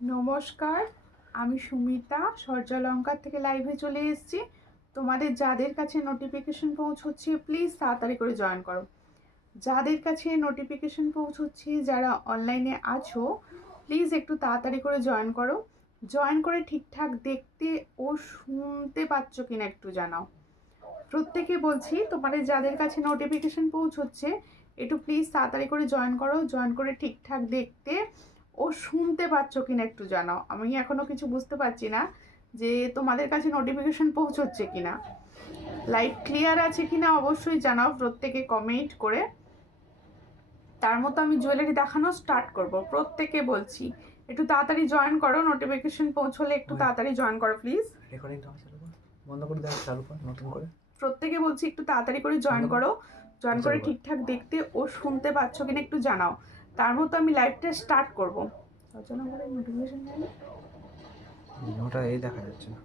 নমস্কার, আমি সুমিতা সূর্যালঙ্কার থেকে লাইভে চলে এসেছি। তোমাদের যাদের কাছে নোটিফিকেশন পৌঁছচ্ছে প্লিজ তাড়াতাড়ি করে জয়েন করো। যাদের কাছে নোটিফিকেশন পৌঁছচ্ছে, যারা অনলাইনে আছো প্লিজ একটু তাড়াতাড়ি করে জয়েন করো। জয়েন করে ঠিকঠাক দেখতে ও শুনতে পাচ্ছ কিনা একটু জানাও। প্রত্যেকে বলছি, তোমাদের যাদের কাছে নোটিফিকেশন পৌঁছচ্ছে একটু প্লিজ তাড়াতাড়ি করে জয়েন করো। জয়েন করে ঠিকঠাক দেখতে ও শুনতে পাচ্ছ কিনা একটু জানাও। আমি এখনো কিছু বুঝতে পারছি না যে তোমাদের কাছে নোটিফিকেশন পৌঁছচ্ছে কিনা। লাইভ ক্লিয়ার আছে কিনা অবশ্যই জানাও প্রত্যেকে কমেন্ট করে। তার মতো আমি জুয়েলারি দেখানো স্টার্ট করব। প্রত্যেকে বলছি একটু তাড়াতাড়ি জয়েন করো, নোটিফিকেশন পৌঁছলে একটু তাড়াতাড়ি জয়েন করো প্লিজ। রেকর্ডিংটা বন্ধ করে দাও, চালু কর নতুন করে। প্রত্যেকে বলছি একটু তাড়াতাড়ি করে জয়েন করো। জয়েন করে ঠিকঠাক দেখতে ও শুনতে পাচ্ছ কিনা একটু জানাও। তার মতো আমি লাইভটা স্টার্ট করব। নোটিফিকেশন ওটা এই দেখা যাচ্ছে না।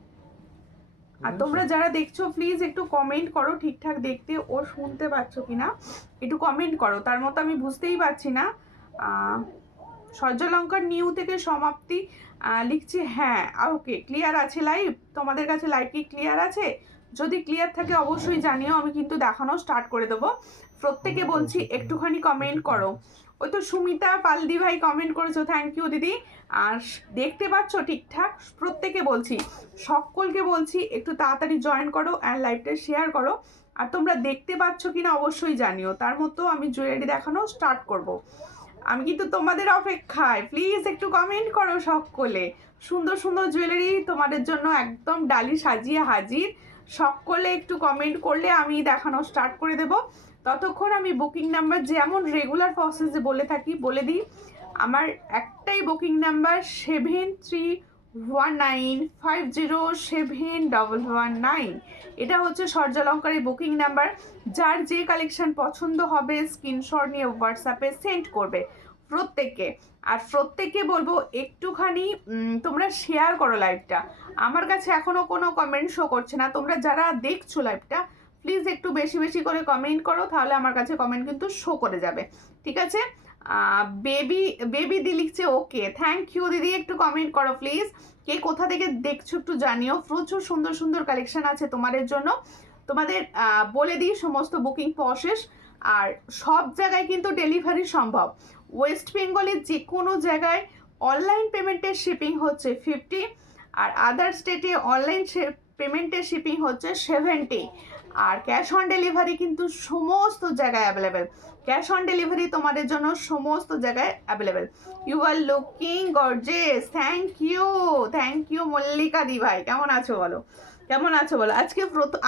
আর তোমরা যারা দেখছো প্লিজ একটু কমেন্ট করো ঠিকঠাক দেখতে ও শুনতে পাচ্ছ কিনা একটু কমেন্ট করো। তার মতো আমি বুঝতেই পারছি না। সূর্যালঙ্কার নিউ থেকে সমাপ্তি লিখছি। হ্যাঁ, ওকে, ক্লিয়ার আছে লাইভ। তোমাদের কাছে লাইভ কি ক্লিয়ার আছে? যদি ক্লিয়ার থাকে অবশ্যই জানিও, আমি কিন্তু দেখানো স্টার্ট করে দেবো। প্রত্যেকে বলছি একটুখানি কমেন্ট করো। ওই তো সুমিতা পালদি ভাই কমেন্ট করেছো, থ্যাংক ইউ দিদি। আর দেখতে পাচ্ছ ঠিকঠাক? প্রত্যেকে বলছি, সকলকে বলছি একটু তাড়াতাড়ি জয়েন করো অ্যান্ড লাইভটা শেয়ার করো। আর তোমরা দেখতে পাচ্ছ কিনা অবশ্যই জানিও। তার মতো আমি জুয়েলারি দেখানো স্টার্ট করব। আমি কিন্তু তোমাদের অপেক্ষায়, প্লিজ একটু কমেন্ট করো সকলে। সুন্দর সুন্দর জুয়েলারি তোমাদের জন্য একদম ডালি সাজিয়ে হাজির। সকলে একটু কমেন্ট করলে আমি দেখানো স্টার্ট করে দেব। ততক্ষণ আমি বুকিং নাম্বার যেমন রেগুলার প্রসেসে বলে থাকি বলে দিই। আমার একটাই বুকিং নাম্বার 7319507119। এটা হচ্ছে সূর্যালঙ্কারের বুকিং নাম্বার। যার যে কালেকশন পছন্দ হবে স্ক্রিনশট নিয়ে হোয়াটসঅ্যাপে সেন্ড করবে প্রত্যেককে। আর প্রত্যেককে বলবো একটুখানি তোমরা শেয়ার করো লাইভটা। আমার কাছে এখনো কোনো কমেন্ট শো করছে না। তোমরা যারা দেখছো লাইভটা প্লিজ একটু বেশি বেশি করে কমেন্ট করো, তাহলে আমার কাছে কমেন্ট কিন্তু শো করে যাবে। ঠিক আছে? বেবি বেবি দি লিখছে ওকে, থ্যাংক ইউ দিদি। একটু কমেন্ট করো প্লিজ, কে কোথা থেকে দেখছো একটু জানিও। প্রচুর সুন্দর সুন্দর কালেকশন আছে তোমাদের জন্য। তোমাদের বলে দিই সমস্ত বুকিং প্রসেস। আর সব জায়গায় কিন্তু ডেলিভারি সম্ভব। ওয়েস্ট বেঙ্গলের যে কোনো জায়গায় অনলাইন পেমেন্টের শিপিং হচ্ছে 50, আর আদার স্টেটে অনলাইন পেমেন্টের শিপিং হচ্ছে 70। আর ক্যাশ অন ডেলিভারি কিন্তু সমস্ত জায়গায় অ্যাভেলেবেল। ক্যাশ অন ডেলিভারি তোমাদের জন্য সমস্ত জায়গায় available. You are looking gorgeous, thank you Mallika di ভাই। কেমন আছো বলো, কেমন আছো বলো।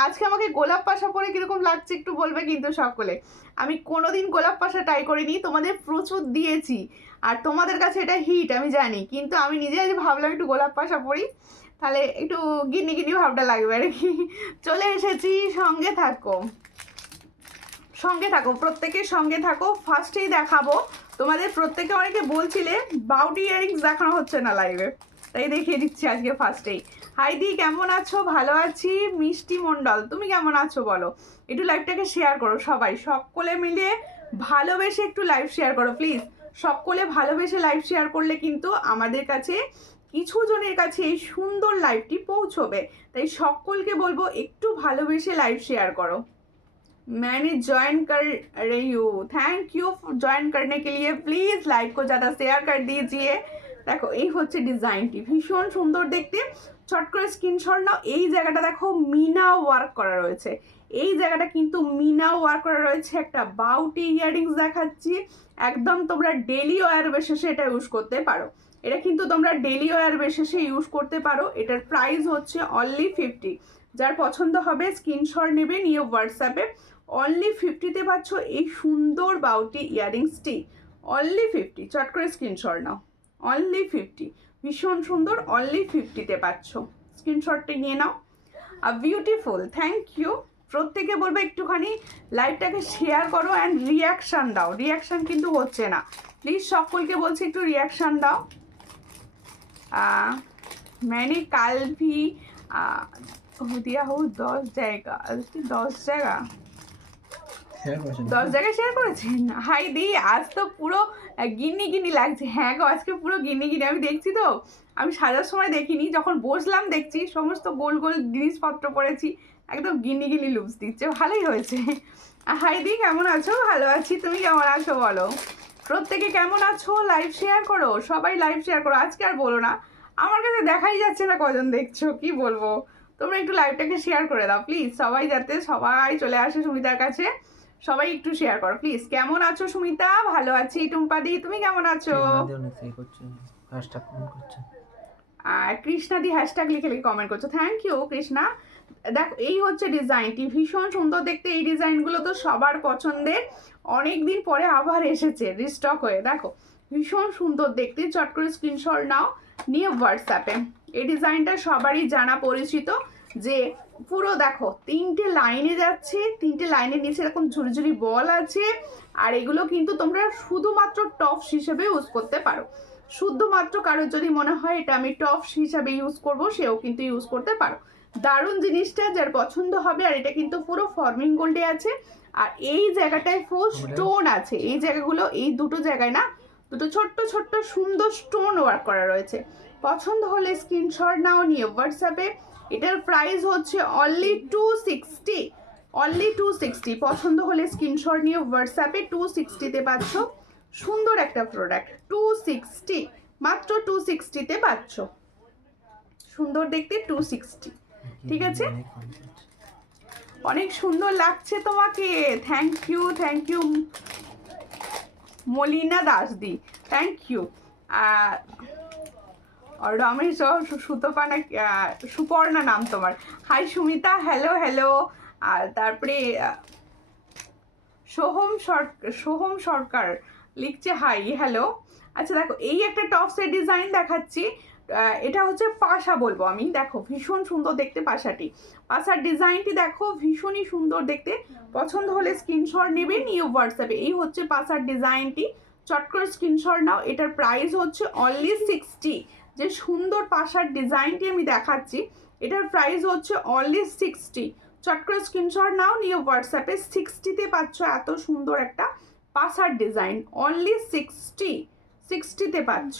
আজকে আমাকে গোলাপ পাশা পরে কিরকম লাগছে একটু বলবে কিন্তু সকলে। আমি কোনোদিন গোলাপ পাশা ট্রাই করিনি, তোমাদের প্রচুর দিয়েছি আর তোমাদের কাছে এটা হিট আমি জানি, কিন্তু আমি নিজে আজ ভাবলাম একটু গোলাপ পাশা পরি, তাহলে একটু গিন্নি গিন্নি ভাবটা লাগবে আর কি। চলে এসেছি, সঙ্গে থাকো, সঙ্গে থাকো, প্রত্যেকের সঙ্গে থাকো। ফার্স্টেই দেখাবো তোমাদের, প্রত্যেকে অনেকে বলছিলে বাউটি ইয়ারিংস দেখানো হচ্ছে না লাইভে, তাই দেখিয়ে দিচ্ছি আজকে ফার্স্টেই। হাইদি কেমন আছো? ভালো আছি। মিষ্টি মণ্ডল তুমি কেমন আছো বলো। একটু লাইভটাকে শেয়ার করো সবাই, সকলে মিলে ভালোবেসে একটু লাইভ শেয়ার করো প্লিজ। সকলে ভালোবেসে লাইভ শেয়ার করলে কিন্তু আমাদের কাছে কিছু জনের কাছে এই সুন্দর লাইভটি পৌঁছবে। তাই সকলকে বলবো একটু ভালোবেসে লাইভ শেয়ার করো। मैंने ज्वाइन कर रही हूँ, थैंक यू ज्वाइन करने के लिए। प्लीज लाइव को ज़्यादा शेयर कर दीजिए। দেখো এই হচ্ছে ডিজাইনটি, ভীষণ সুন্দর দেখতে। চট করে স্ক্রিনশট নাও। এই জায়গাটা দেখো মিনা ওয়ার্ক করা রয়েছে, এই জায়গাটা কিন্তু মিনা ওয়ার্ক করা রয়েছে। একটা বাউটি ইয়াররিংস দেখাচ্ছি, একদম তোমরা ডেলি ওয়্যার বেসিসে এটা ইউজ করতে পারো। এটা কিন্তু তোমরা ডেলি ওয়্যার বেসিসে ইউজ করতে পারো। এটার প্রাইস হচ্ছে অনলি 50। যার পছন্দ হবে স্ক্রিনশট নেবে, নিয়ে হোয়াটসঅ্যাপে অনলি 50তে পাচ্ছ এই সুন্দর বাউটি ইয়াররিংসটি। অনলি 50, চট করে স্ক্রিনশট নাও। অনলি 50, ভীষণ সুন্দর, অনলি 50তে পাচ্ছ। স্ক্রিনশটটা নিয়ে নাও। আর বিউটিফুল, থ্যাংক ইউ। প্রত্যেকে বলবো একটুখানি লাইভটাকে শেয়ার করো অ্যান্ড রিয়াকশান দাও। রিয়াকশান কিন্তু হচ্ছে না, প্লিজ সকলকে বলছি একটু রিয়াকশান দাও। मैंने कल भी दिया हूँ 10 জায়গা, 10 জায়গা। শেয়ার করেছেন 10 জায়গায় শেয়ার করেছেন। হাই দি, আজ তো পুরো গিন্নি গিন্নি লাগছে। হ্যাঁ গো, আজকে পুরো গিন্নি গিন্নি। আমি দেখছি তো, আমি সাজার সময় দেখিনি, যখন বসলাম দেখছি সমস্ত গোল গোল জিনিসপত্র পড়েছি, একদম গিন্নি গিন্নি লুকস দিচ্ছে, ভালোই হয়েছে। হাই দি, কেমন আছো? ভালো আছি, তুমি কেমন আছো বলো? প্রত্যেকে কেমন আছো? লাইভ শেয়ার করো, সবাই লাইভ শেয়ার করো। আজকে আর বলো না, আমার কাছে দেখাই যাচ্ছে না কজন দেখছো, কি বলবো। তোমরা একটু লাইভটাকে শেয়ার করে দাও প্লিজ, সবাই যাতে সবাই চলে আসে সুমিতার কাছে। সবাই একটু শেয়ার করো প্লিজ। কেমন আছো সুমিতা? ভালো আছি। টুম্পাদি, তুমি কেমন আছো? হ্যাশট্যাগ কমেন্ট করছে। আর কৃষ্ণাদি হ্যাশট্যাগ লিখে লিখে কমেন্ট করছো, থ্যাংক ইউ কৃষ্ণা। দেখো এই হচ্ছে ডিজাইনটি, ভীষণ সুন্দর দেখতে। এই ডিজাইনগুলো তো সবার পছন্দের, অনেক দিন পরে আবার এসেছে রিস্টক হয়ে। দেখো ভীষণ সুন্দর দেখতে, চট করে স্ক্রিনশট নাও, নিয়ে হোয়াটসঅ্যাপে। এই ডিজাইনটা সবারই জানা পরিচিত, যে পুরো দেখো 3টে লাইনে যাচ্ছে, 3টে লাইনের নিচে এরকম ঝুড়ি বল আছে। আর এগুলো কিন্তু তোমরা শুধুমাত্র টপস হিসেবে ইউজ করতে পারো। শুধুমাত্র কারোর যদি মনে হয় এটা আমি টপস হিসাবে ইউজ করব, সেও কিন্তু ইউজ করতে পারো। দারুণ জিনিসটা, যার পছন্দ হবে। আর এটা কিন্তু পুরো ফর্মিং গোল্ডে আছে, আর এই জায়গাটায় ফুল স্টোন আছে। এই জায়গাগুলো, এই দুটো জায়গায় না, দুটো ছোট্ট ছোট্ট সুন্দর স্টোন ওয়ার্ক করা রয়েছে। পছন্দ হলে স্ক্রিনশট নাও, নিয়ে হোয়াটসঅ্যাপে। এটার প্রাইস হচ্ছে অনলি 260, অনলি 260। পছন্দ হলে স্ক্রিনশট নিয়ে হোয়াটসঅ্যাপে 260-তে পাচ্ছ। সুন্দর একটা প্রোডাক্ট, 260, মাত্র 260-তে পাচ্ছ। সুন্দর দেখতে, 260। ঠিক আছে, অনেক সুন্দর লাগছে তোমাকে। Thank you, thank you Malina দাসদি, থ্যাংক ইউ। রমেশ সুতোপানা, সুপর্ণা নাম তোমার। Hi Sumita, hello hello. আর তারপরে সোহম সরকার লিখছে হাই, হ্যালো। আচ্ছা দেখো, এই একটা টপসের ডিজাইন দেখাচ্ছি। এটা হচ্ছে পাশা বলবো আমি। দেখো ভীষণ সুন্দর দেখতে পাশাটি, পাশার ডিজাইনটি দেখো ভীষণই সুন্দর দেখতে। পছন্দ হলে স্ক্রিনশট নেবে, নিয়ে হোয়াটসঅ্যাপে। এই হচ্ছে পাশার ডিজাইনটি, চট করে স্ক্রিনশট নাও। এটার প্রাইস হচ্ছে অনলি 60। যে সুন্দর পাশার ডিজাইনটি আমি দেখাচ্ছি, এটার প্রাইস হচ্ছে অনলি 60। চট করে স্ক্রিনশট নাও, নিয়ে হোয়াটসঅ্যাপে। 60-তে পাচ্ছ এত সুন্দর একটা পাশার ডিজাইন, অনলি 60-তে পাচ্ছ।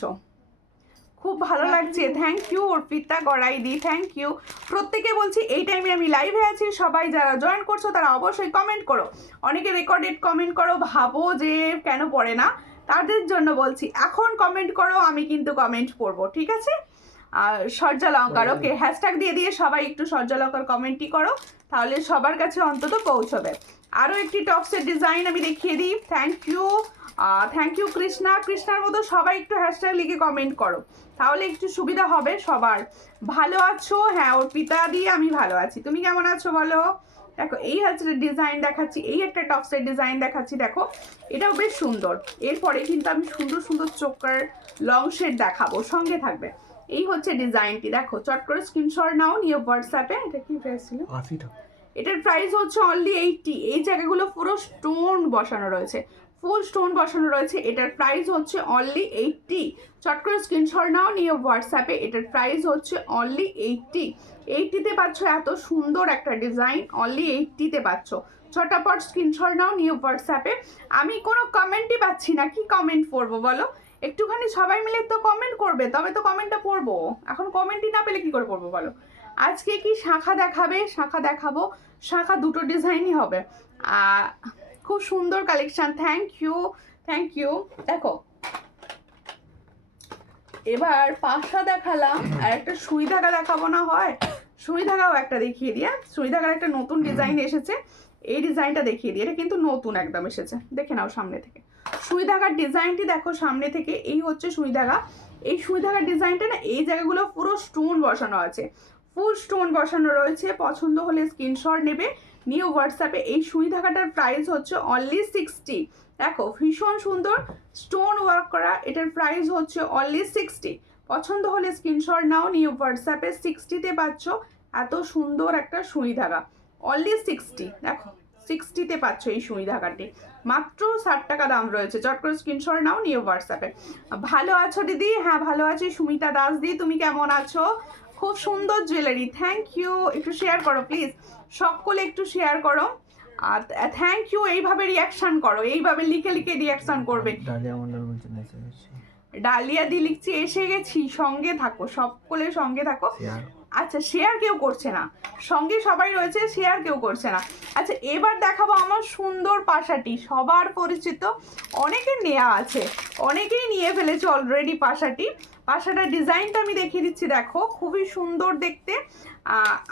খুব ভালো লাগছে, থ্যাংক ইউ অর্পিতা গড়াইদি, থ্যাংক ইউ। প্রত্যেকে বলছি এই টাইমে আমি লাইভে আছি, সবাই যারা জয়েন করছো তারা অবশ্যই কমেন্ট করো। অনেকে রেকর্ডেড কমেন্ট করো, ভাবো যে কেন পড়ে না, তাদের জন্য বলছি এখন কমেন্ট করো, আমি কিন্তু কমেন্ট পড়বো, ঠিক আছে? সূর্যালঙ্কার, ওকে, হ্যাশট্যাগ দিয়ে দিয়ে সবাই একটু সূর্যালঙ্কার কমেন্টই করো, তাহলে সবার কাছে অন্তত পৌঁছবে। আরও একটি টপসের ডিজাইন আমি দেখিয়ে দিই। Thank you Krishna. কৃষ্ণার মতো সবাই একটু হ্যাশট্যাগ লিখে কমেন্ট করো, তাহলে একটু সুবিধা হবে সবার। ভালো আছো? হ্যাঁ অর্পিতা দিয়ে আমি ভালো আছি, তুমি কেমন আছো বলো? দেখো এই হচ্ছে ডিজাইন দেখাচ্ছি, এই একটা টপসের ডিজাইন দেখাচ্ছি, দেখো এটাও বেশ সুন্দর। এরপরে কিন্তু আমি সুন্দর সুন্দর চোকার লং শেড দেখাবো, সঙ্গে থাকবে। এই হচ্ছে ডিজাইনটি, দেখো চট করে স্ক্রিনশট নাও, নিয়ে হোয়াটসঅ্যাপে। এটা কি প্রাইস ছিল? 80 টাকা। এটার প্রাইস হচ্ছে অনলি 80। এই জায়গাগুলো পুরো স্টোন বসানো রয়েছে, ফুল স্টোন বসানো রয়েছে। এটার প্রাইস হচ্ছে অনলি 80। চট করে স্ক্রিনশট নাও, নিয়ে হোয়াটসঅ্যাপে। এটার প্রাইস হচ্ছে অনলি 80। 80-তে পাচ্ছ এত সুন্দর একটা ডিজাইন, অনলি 80-তে পাচ্ছ। ছটাপট স্ক্রিনশট নাও, নিয়ে হোয়াটসঅ্যাপে। আমি কোনো কমেন্টই পাচ্ছি না, কি কমেন্ট পড়বো বলো? একটুখানি সবাই মিলে তো কমেন্ট করবে, তবে তো কমেন্টটা পড়বো। এখন কমেন্টই না পেলে কি করে পড়বো বলো? আজকে কি শাখা দেখাবে? শাখা দেখাবো, শাখা দুটো ডিজাইনই হবে। খুব সুন্দর collection, thank you, thank you. দেখো এবার পাশা দেখালাম, আর একটা সুই ধাগা দেখাবো না হয়? সুই ধাগাও একটা দেখিয়ে দিয়ে। সুই ধাগার একটা নতুন ডিজাইন এসেছে, এই ডিজাইনটা দেখিয়ে দিই। এটা কিন্তু নতুন একদম এসেছে, দেখে নাও সামনে থেকে। সুই ধাগার ডিজাইনটি দেখো সামনে থেকে, এই হচ্ছে সুই ধাগা। এই সুই ধাগার ডিজাইনটা না, এই জায়গাগুলো পুরো স্টোন বসানো আছে, ফুল স্টোন বসানো রয়েছে। পছন্দ হলে স্ক্রিনশট নেবে, নিয়ে হোয়াটসঅ্যাপে। এই সুই ধাগাটার প্রাইস হচ্ছে অনলি 60। দেখো ভীষণ সুন্দর স্টোন ওয়ার্ক করা, এটার প্রাইস হচ্ছে অনলি 60। পছন্দ হলে স্ক্রিনশট নাও, নিয়ে হোয়াটসঅ্যাপে। 60-তে পাচ্ছ এত সুন্দর একটা সুই ধাগা, অনলি 60। দেখো 60-তে পাচ্ছ এই সুই ধাগাটি, মাত্র 60 টাকা দাম রয়েছে। চট করে স্ক্রিনশট নাও, নিয়ে হোয়াটসঅ্যাপে। ভালো আছো দিদি? হ্যাঁ ভালো আছি। সুমিতা দাস দি, তুমি কেমন আছো? খুব সুন্দর জুয়েলারি, থ্যাংক ইউ। একটু শেয়ার করো প্লিজ, সকলে একটু শেয়ার করো। আর থ্যাংক ইউ, এইভাবে রিয়াকশন করো, এইভাবে লিখে লিখে রিয়াকশন করবে। ডালিয়া মন্ডল বলছেন এসে গেছি। ডালিয়া দি লিখছি এসে গেছি, সঙ্গে থাকো, সকলে সঙ্গে থাকো। শেয়ার আচ্ছা শেয়ার কেউ করছে না, সঙ্গে সবাই রয়েছে, শেয়ার কেউ করছে না। আচ্ছা এবার দেখাবো আমার সুন্দর পাশাটি, সবার পরিচিত, অনেকের নেওয়া আছে, অনেকেই নিয়ে ফেলেছে অলরেডি পাশাটি। পাশাটার ডিজাইনটা আমি দেখিয়ে দিচ্ছি, দেখো খুবই সুন্দর দেখতে।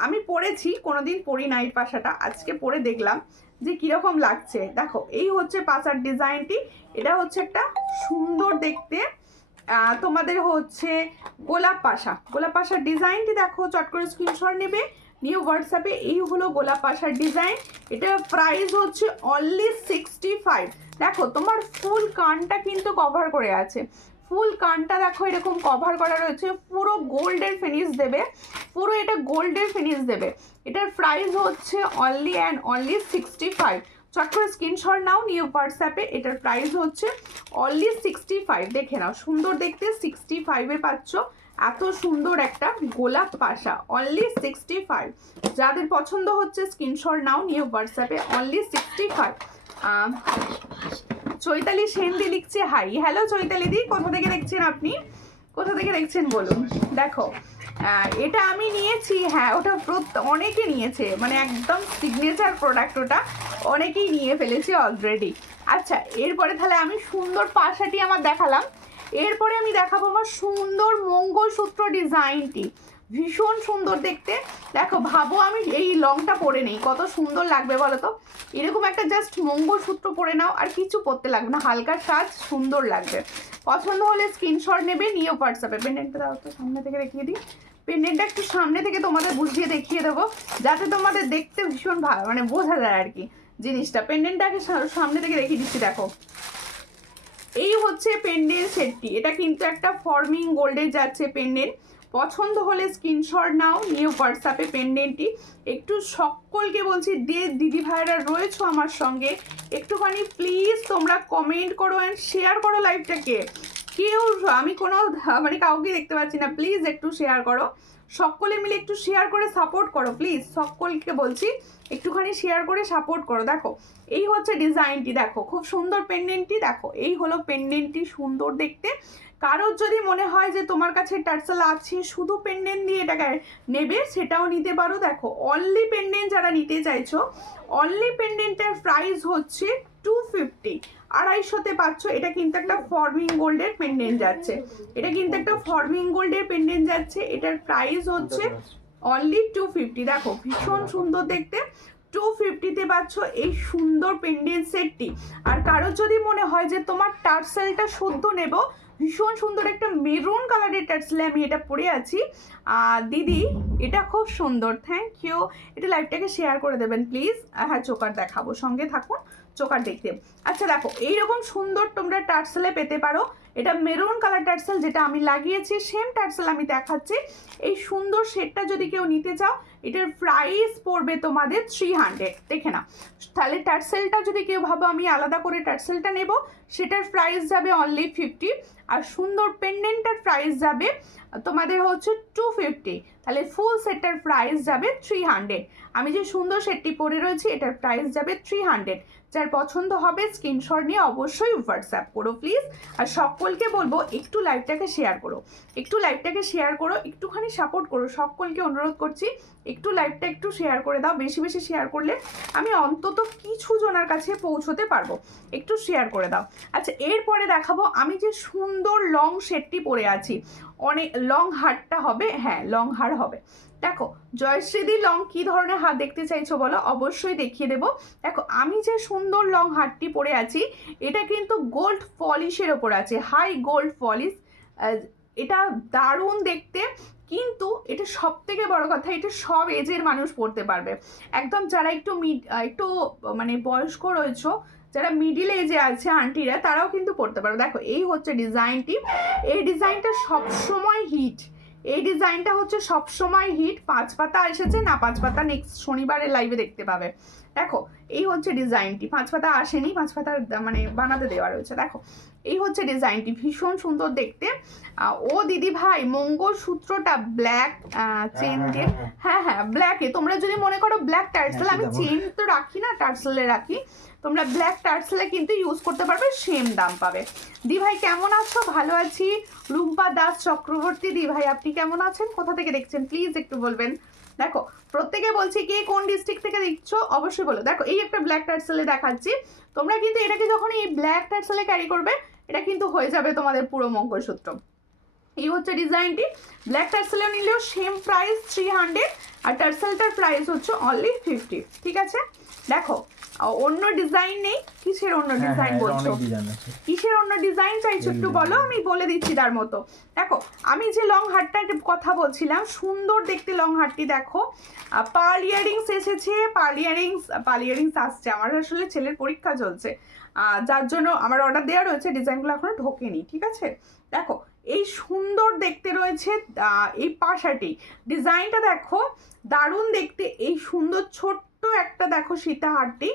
আমি পরেছি, কোনোদিন পরি না এই পাশাটা, আজকে পরে দেখলাম যে কীরকম লাগছে। দেখো এই হচ্ছে পাশার ডিজাইনটি, এটা হচ্ছে একটা সুন্দর দেখতে তোমাদের হচ্ছে গোলাপ পাশা। গোলাপ পাশার ডিজাইনটি দেখো, চট করে স্ক্রিনশট নেবে, নিউ হোয়াটসঅ্যাপে। এই হলো গোলাপ পাশার ডিজাইন, এটা প্রাইস হচ্ছে অনলি 65। দেখো তোমার ফুল কানটা কিন্তু কভার করে আছে, ফুল কানটা দেখো এরকম কভার করা রয়েছে, পুরো গোল্ডের ফিনিশ দেবে, পুরো এটা গোল্ডের ফিনিশ দেবে। এটার প্রাইস হচ্ছে অনলি অ্যান্ড অনলি 65। চট করে স্ক্রিনশট নাও, নিউ হোয়াটসঅ্যাপে। এটার প্রাইস হচ্ছে অনলি 65। দেখে নাও, সুন্দর দেখতে, 65-এ পাচ্ছ এত সুন্দর একটা গোলাপ পাশা, অনলি 65। যাদের পছন্দ হচ্ছে স্ক্রিনশট নাও, নিউ হোয়াটসঅ্যাপে, অনলি 65। চৈতালি সেনদি লিখছে হাই। হ্যালো চৈতালি দি, কোথা থেকে দেখছেন আপনি, কোথা থেকে দেখছেন বলুন। দেখো এটা আমি নিয়েছি, হ্যাঁ ওটা অনেকে নিয়েছে, মানে একদম সিগনেচার প্রোডাক্ট, ওটা অনেকেই নিয়ে ফেলেছে অলরেডি। আচ্ছা এরপরে তাহলে আমি সুন্দর পাশাটি আমার দেখালাম, এরপরে আমি দেখাবো আমার সুন্দর মঙ্গলসূত্র ডিজাইনটি, ভীষণ সুন্দর দেখতে। দেখো ভাবো আমি এই লংটা পরে নেই, কত সুন্দর লাগবে বলো তো। এরকম একটা জাস্ট মঙ্গলসূত্র পরে নাও, আর কিছু পরতে লাগবে না, হালকা সাজ, সুন্দর লাগবে। পছন্দ হলে স্ক্রিনশট নেবে, নিয়ে হোয়াটসঅ্যাপে। পেন্ডেন্টটা দাও তো, সামনে থেকে দেখিয়ে দিই, পেন্ডেন্টটা একটু সামনে থেকে তোমাদের বুঝিয়ে দেখিয়ে দেবো, যাতে তোমাদের দেখতে ভীষণ ভালো মানে বোঝা যায় আর কি জিনিসটা। পেন্ডেন্টটাকে সামনে থেকে দেখিয়ে দিচ্ছি, দেখো এই হচ্ছে পেন্ডেন্ট সেটটি, এটা কিন্তু একটা ফর্মিং গোল্ডের যাচ্ছে পেন্ডেন্ট। পছন্দ হলে স্ক্রিনশট নাও, নিউ হোয়াটসঅ্যাপে পেন্ডেন্টটি। একটু সকলকে বলছি, দিদি ভাইরা রয়েছো আমার সঙ্গে, একটুখানি প্লিজ তোমরা কমেন্ট করো অ্যান্ড শেয়ার করো লাইভটাকে। কেউ আমি কোনো মানে কাউকে দেখতে পাচ্ছি না, প্লিজ একটু শেয়ার করো, সকলে মিলে একটু শেয়ার করে সাপোর্ট করো প্লিজ, সকলকে বলছি একটুখানি শেয়ার করে সাপোর্ট করো। দেখো এই হচ্ছে ডিজাইনটি, দেখো খুব সুন্দর পেন্ডেন্টটি, দেখো এই হলো পেন্ডেন্টটি, সুন্দর দেখতে। কারোর যদি মনে হয় যে তোমার কাছে টার্সেল আছে, শুধু পেন্ডেন্ট দিয়ে এটাকে নেবে, সেটাও নিতে পারো। দেখো অনলি পেন্ডেন্ট যারা নিতে চাইছো, অনলি পেন্ডেন্টের প্রাইস হচ্ছে 250, 250-তে পাচ্ছ। এটা কিন্তু একটা ফর্মিং গোল্ডের পেন্ডেন্ট যাচ্ছে, এটা কিন্তু একটা ফর্মিং গোল্ডের পেন্ডেন্ট যাচ্ছে, এটার প্রাইস হচ্ছে অনলি 250। দেখো ভীষণ সুন্দর দেখতে, 250-তে পাচ্ছ এই সুন্দর পেন্ডেন্ট সেটটি। আর কারোর যদি মনে হয় যে তোমার টার্সেলটা শুদ্ধ নেব, ভীষণ সুন্দর একটা মেরুন কালারের টার্সেলে আমি এটা পরে আছি দিদি, এটা খুব সুন্দর, থ্যাংক ইউ। এটা লাইভটাকে শেয়ার করে দেবেন প্লিজ। হ্যাঁ চোকার দেখাবো, সঙ্গে থাকুন, চোকার দেখতে। আচ্ছা দেখো এইরকম সুন্দর তোমরা টার্সেলে পেতে পারো, এটা মেরুন কালার টার্সেল যেটা আমি লাগিয়েছি, সেম টার্সেল আমি দেখাচ্ছি। এই সুন্দর সেটটা যদি কেউ নিতে চাও, এটার প্রাইস পড়বে তোমাদের 300। দেখে না, তাহলে টার্সেলটা যদি কেউ ভাবো আমি আলাদা করে টার্সেলটা নেব, সেটার প্রাইস যাবে অনলি 50, আর সুন্দর পেন্ডেন্টটার প্রাইস যাবে তোমাদের হচ্ছে 250। তাহলে ফুল সেটটার প্রাইস যাবে 300। আমি যে সুন্দর সেটটি পরে রয়েছি, এটার প্রাইস যাবে 300। যার পছন্দ হবে স্ক্রিনশট নিয়ে অবশ্যই হোয়াটসঅ্যাপ করো প্লিজ। আর সকলকে বলবো একটু লাইভটাকে শেয়ার করো, একটু লাইভটাকে শেয়ার করো, একটুখানি সাপোর্ট করো, সকলকে অনুরোধ করছি একটু লাইভটা একটু শেয়ার করে দাও। বেশি বেশি শেয়ার করলে আমি অন্তত কিছু জনের কাছে পৌঁছতে পারবো, একটু শেয়ার করে দাও। আচ্ছা এরপরে দেখাবো আমি যে সুন্দর লং সেটটি পরে আছি, অনেক লং হারটা হবে, হ্যাঁ লং হার হবে। দেখো জয়শ্রীদি লং কি ধরনের হার দেখতে চাইছো বলো, অবশ্যই দেখিয়ে দেবো। দেখো আমি যে সুন্দর লং হারটি পরে আছি, এটা কিন্তু গোল্ড পলিশের ওপর আছে, হাই গোল্ড পলিশ, এটা দারুণ দেখতে। কিন্তু এটা সব থেকে বড় কথা, এটা সব এজের মানুষ পড়তে পারবে, একদম যারা একটু মানে বয়স্ক রয়েছে, যারা মিডিল এজে আছে আন্টিরা, তারাও কিন্তু পড়তে পারবে। দেখো এই হচ্ছে ডিজাইনটি, এই ডিজাইনটা সবসময় হিট, এই ডিজাইনটা হচ্ছে সবসময় হিট। 5 পাতা এসেছে না, 5 পাতা নেক্সট শনিবারের লাইভে দেখতে পাবে। দেখো এই হচ্ছে ডিজাইনটি, 5 পাতা আসেনি, 5 পাতা মানে বানাতে দেওয়া রয়েছে। দেখো এই হচ্ছে ডিজাইনটি, ভীষণ সুন্দর দেখতে। ও দিদি ভাই মঙ্গলসূত্রটা ব্ল্যাক চেন দিয়ে, হ্যাঁ ব্ল্যাকে, তোমরা যদি মনে করো ব্ল্যাক টার্সেল, আমি চেন তো রাখি না, টার্সেলে রাখি, তোমরা ব্ল্যাক টার্সেলে কিন্তু ইউজ করতে পারবে, সেম দাম পাবে। দি ভাই কেমন আছো? ভালো আছি। রুম্পা দাস চক্রবর্তী, দি ভাই আপনি কেমন আছেন? কোথা থেকে দেখছেন প্লিজ একটু বলবেন। দেখো প্রত্যেকে বলছি কে কোন ডিস্ট্রিক্ট থেকে দেখছো অবশ্যই বলো। দেখো এই একটা ব্ল্যাক টার্সেলে দেখাচ্ছি, তোমরা কিন্তু এটাকে যখন এই ব্ল্যাক টার্সেলে ক্যারি করবে, এটা কিন্তু হয়ে যাবে তোমাদের পুরো মঙ্গলসূত্র। এই হচ্ছে ডিজাইনটি, ব্ল্যাক টার্সেলে নিলেও সেম প্রাইস 300, আর টার্সেলটার প্রাইস হচ্ছে অনলি 50। ঠিক আছে, দেখো অন্য ডিজাইন নেই। কিসের অন্য ডিজাইন বলছো? কিসের অন্য ডিজাইন চাইছো একটু বলো, আমি বলে দিচ্ছি তার মতো। দেখো আমি যে লং হারটার কথা বলছিলাম, সুন্দর দেখতে লং হারটি দেখো, পার্ল ইয়ারিংস এসেছে, পার্ল ইয়ারিংস আসছে। আমার আসলে ছেলের পরীক্ষা চলছে, যার জন্য আমার অর্ডার দেওয়া রয়েছে, ডিজাইনগুলো এখনো ঢোকেনি। ঠিক আছে, দেখো এই সুন্দর দেখতে রয়েছে এই পাশাটি, ডিজাইনটা দেখো দারুণ দেখতে। এই সুন্দর ছোট্ট একটা দেখো সীতাহারটি,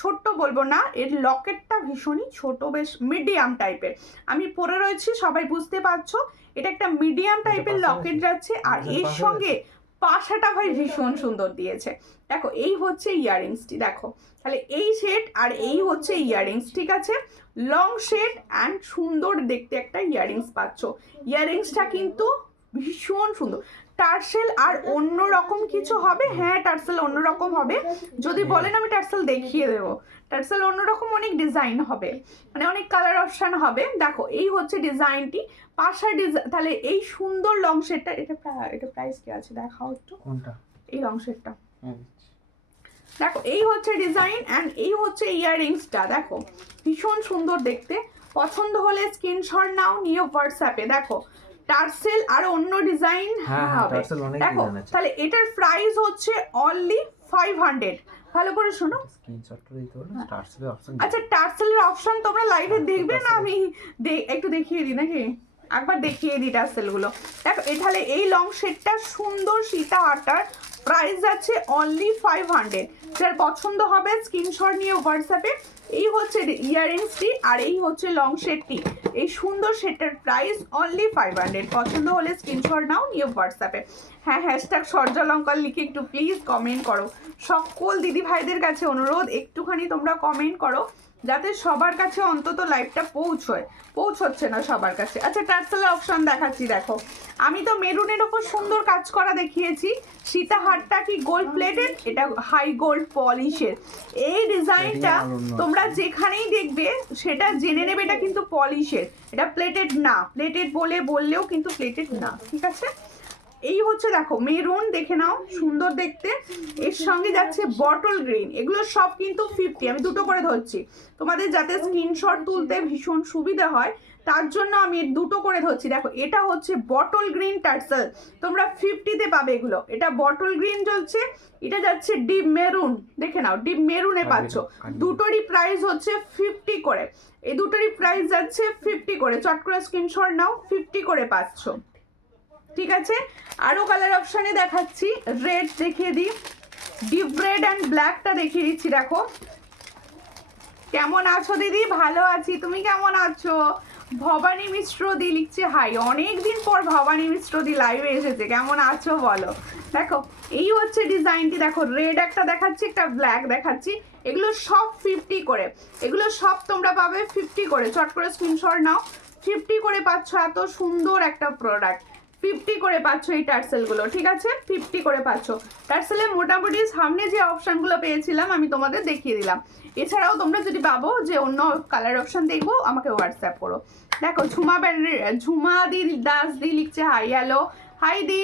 ছোট্ট বলবো না, এর লকেটটা ভীষণই ছোট, বেশ মিডিয়াম টাইপের। আমি পরে রয়েছি, সবাই বুঝতে পারছো, এটা একটা মিডিয়াম টাইপের লকেট যাচ্ছে। আর এর সঙ্গে পাশাটা ভাই ভীষণ সুন্দর দিয়েছে। দেখো এই হচ্ছে ইয়াররিংসটি, দেখো তাহলে এই সেট আর এই হচ্ছে ইয়াররিংস। ঠিক আছে, লং শেড অ্যান্ড সুন্দর দেখতে একটা ইয়াররিংস পাচ্ছ। ইয়াররিংসটা কিন্তু ভীষণ সুন্দর। টার্সেল আর অন্য রকম কিছু হবে? হ্যাঁ টার্সেল অন্যরকম হবে, যদি বলেন আমি টার্সেল দেখিয়ে দেবো। টার্সেল অন্যরকম অনেক ডিজাইন হবে, মানে অনেক কালার অপশান হবে। দেখো এই হচ্ছে ডিজাইনটি, পাশার ডিজাইন। তাহলে এই সুন্দর লং শেডটা, এটা প্রাইস কি আছে দেখাও একটু, কোনটা? এই লং শেডটা দেখো, এই হচ্ছে ডিজাইন অ্যান্ড এই হচ্ছে ইয়াররিংসটা। দেখো ভীষণ সুন্দর দেখতে, পছন্দ হলে স্ক্রিনশট নাও, নিয়ে হোয়াটসঅ্যাপে। দেখো টার্সেল আর অন্য ডিজাইন হবে। দেখো তাহলে এটার প্রাইস হচ্ছে অনলি 500। ভালো করে শোনো, আচ্ছা টার্সেলের অপশন তোমরা লাইভে দেখবে না, আমি একটু দেখিয়ে দিই নাকি, একবার দেখিয়ে দিই টার্সেলগুলো। দেখো তাহলে এই লং শেডটা সুন্দর সীতাহারটার প্রাইস আছে অনলি 500। যার পছন্দ হবে স্ক্রিনশট নিয়ে হোয়াটসঅ্যাপে। এই হচ্ছে ইয়াররিংসটি আর এই হচ্ছে লং শেডটি, এই সুন্দর শেডটার প্রাইস অনলি 500। পছন্দ হলে স্ক্রিনশট নাও, নিয়ে হোয়াটসঅ্যাপে। হ্যাঁ হ্যাশট্যাগ সূর্যালঙ্কার লিখে একটু প্লিজ কমেন্ট করো। সকল দিদি ভাইদের কাছে অনুরোধ, একটুখানি তোমরা কমেন্ট করো, যাতে সবার কাছে অন্তত লাইভটা পৌঁছচ্ছে না সবার কাছে। আচ্ছা টার্সেলের অপশন দেখাচ্ছি, দেখো আমি তো মেরুনের ওপর সুন্দর কাজ করা দেখিয়েছি। সীতাহারটা কি গোল্ড প্লেটেড, এটা হাই গোল্ড পলিশের। এই ডিজাইনটা তোমরা যেখানেই দেখবে সেটা জেনে নেবে, এটা কিন্তু পলিশের, এটা প্লেটেড না। প্লেটেড বললেও কিন্তু প্লেটেড না। ঠিক আছে, এই হচ্ছে দেখো মেরুন, দেখে নাও সুন্দর দেখতে। এর সঙ্গে যাচ্ছে বটল গ্রিন, এগুলো সব কিন্তু 50। আমি দুটো করে ধরছি তোমাদের যাতে স্ক্রিনশট তুলতে ভীষণ সুবিধা হয়, তার জন্য আমি দুটো করে ধরছি। দেখো এটা হচ্ছে বটল গ্রিন টার্সেল, তোমরা 50-তে পাবে এগুলো। এটা বটল গ্রিন চলছে, এটা যাচ্ছে ডিপ মেরুন, দেখে নাও ডিপ মেরুনে পাচ্ছ। দুটোরই প্রাইস হচ্ছে 50 করে, এই দুটোরই প্রাইস যাচ্ছে 50 করে। চট করে স্ক্রিনশট নাও, 50 করে পাচ্ছ। ঠিক আছে, আরো কালার অপশানে দেখাচ্ছি, রেড দেখিয়ে দিই, ডিপ রেড অ্যান্ড ব্ল্যাকটা দেখিয়ে দিচ্ছি। দেখো কেমন আছো দিদি? ভালো আছি, তুমি কেমন আছো? ভবানী মিশ্র দি লিখছে হাই, অনেকদিন পর ভবানী মিশ্র দি লাইভে এসেছে, কেমন আছো বলো। দেখো এই হচ্ছে ডিজাইনটি, দেখো রেড একটা দেখাচ্ছি, একটা ব্ল্যাক দেখাচ্ছি, এগুলো সব 50 করে, এগুলো সব তোমরা পাবে 50 করে। চট করে স্ক্রিনশট নাও, 50 করে পাচ্ছ এত সুন্দর একটা প্রোডাক্ট। 50 করে পাচ্ছ এই টার্সেলগুলো। ঠিক আছে, 50 করে পাচ্ছ। টার্সেলের মোটামুটি সামনে যে অপশানগুলো পেয়েছিলাম আমি তোমাদের দেখিয়ে দিলাম। এছাড়াও তোমরা যদি ভাবো যে অন্য কালার অপশান দেখবো, আমাকে হোয়াটসঅ্যাপ করো। দেখো ঝুমা দি দাস দি লিখছে হাই, হ্যালো হাই দি।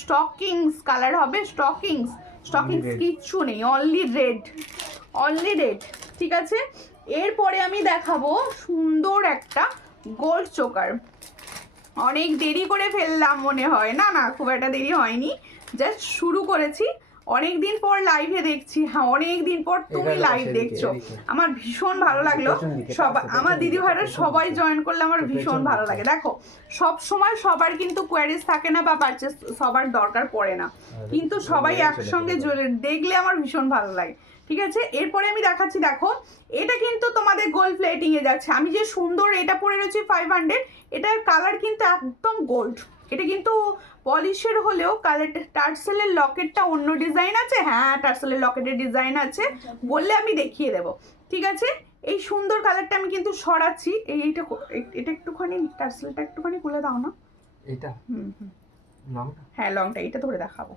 স্টকিংস কালার হবে, স্টকিংস কিচ্ছু নেই, অনলি রেড। ঠিক আছে, এরপরে আমি দেখাবো সুন্দর একটা গোল্ড চোকার। অনেক দেরি করে ফেললাম মনে হয়, না খুব একটা দেরি হয়নি, জাস্ট শুরু করেছি। অনেক দিন পর লাইভে দেখছি, হ্যাঁ অনেক দিন পর তুমি লাইভ দেখছো, আমার ভীষণ ভালো লাগলো। আমার দিদি ভাইরা সবাই জয়েন করলে আমার ভীষণ ভালো লাগে। দেখো সব সময় সবার কিন্তু কোয়ারিজ থাকে না বা পারচেস সবার দরকার পড়ে না, কিন্তু সবাই একসঙ্গে দেখলে আমার ভীষণ ভালো লাগে। ঠিক আছে, এরপরে আমি দেখাচ্ছি, দেখো এটা কিন্তু তোমাদের গোল্ড প্লেটিং এ যাচ্ছে। আমি যে সুন্দর এটা পরে রয়েছি 500, এটার কালার কিন্তু একদম গোল্ড। এটা কিন্তু পলিশের হলেও কালার, টার্সেলের লকেটটা অন্য ডিজাইন আছে। হ্যাঁ, টার্সেলের লকেটের ডিজাইন আছে, বললে আমি দেখিয়ে দেবো। ঠিক আছে, এই সুন্দর কালারটা আমি কিন্তু সরাচ্ছি। এইটা এটা একটুখানি টার্সেলটা একটুখানি খুলে দাও না। এটা লংটা? হ্যাঁ, লংটা এইটা ধরে দেখাবো।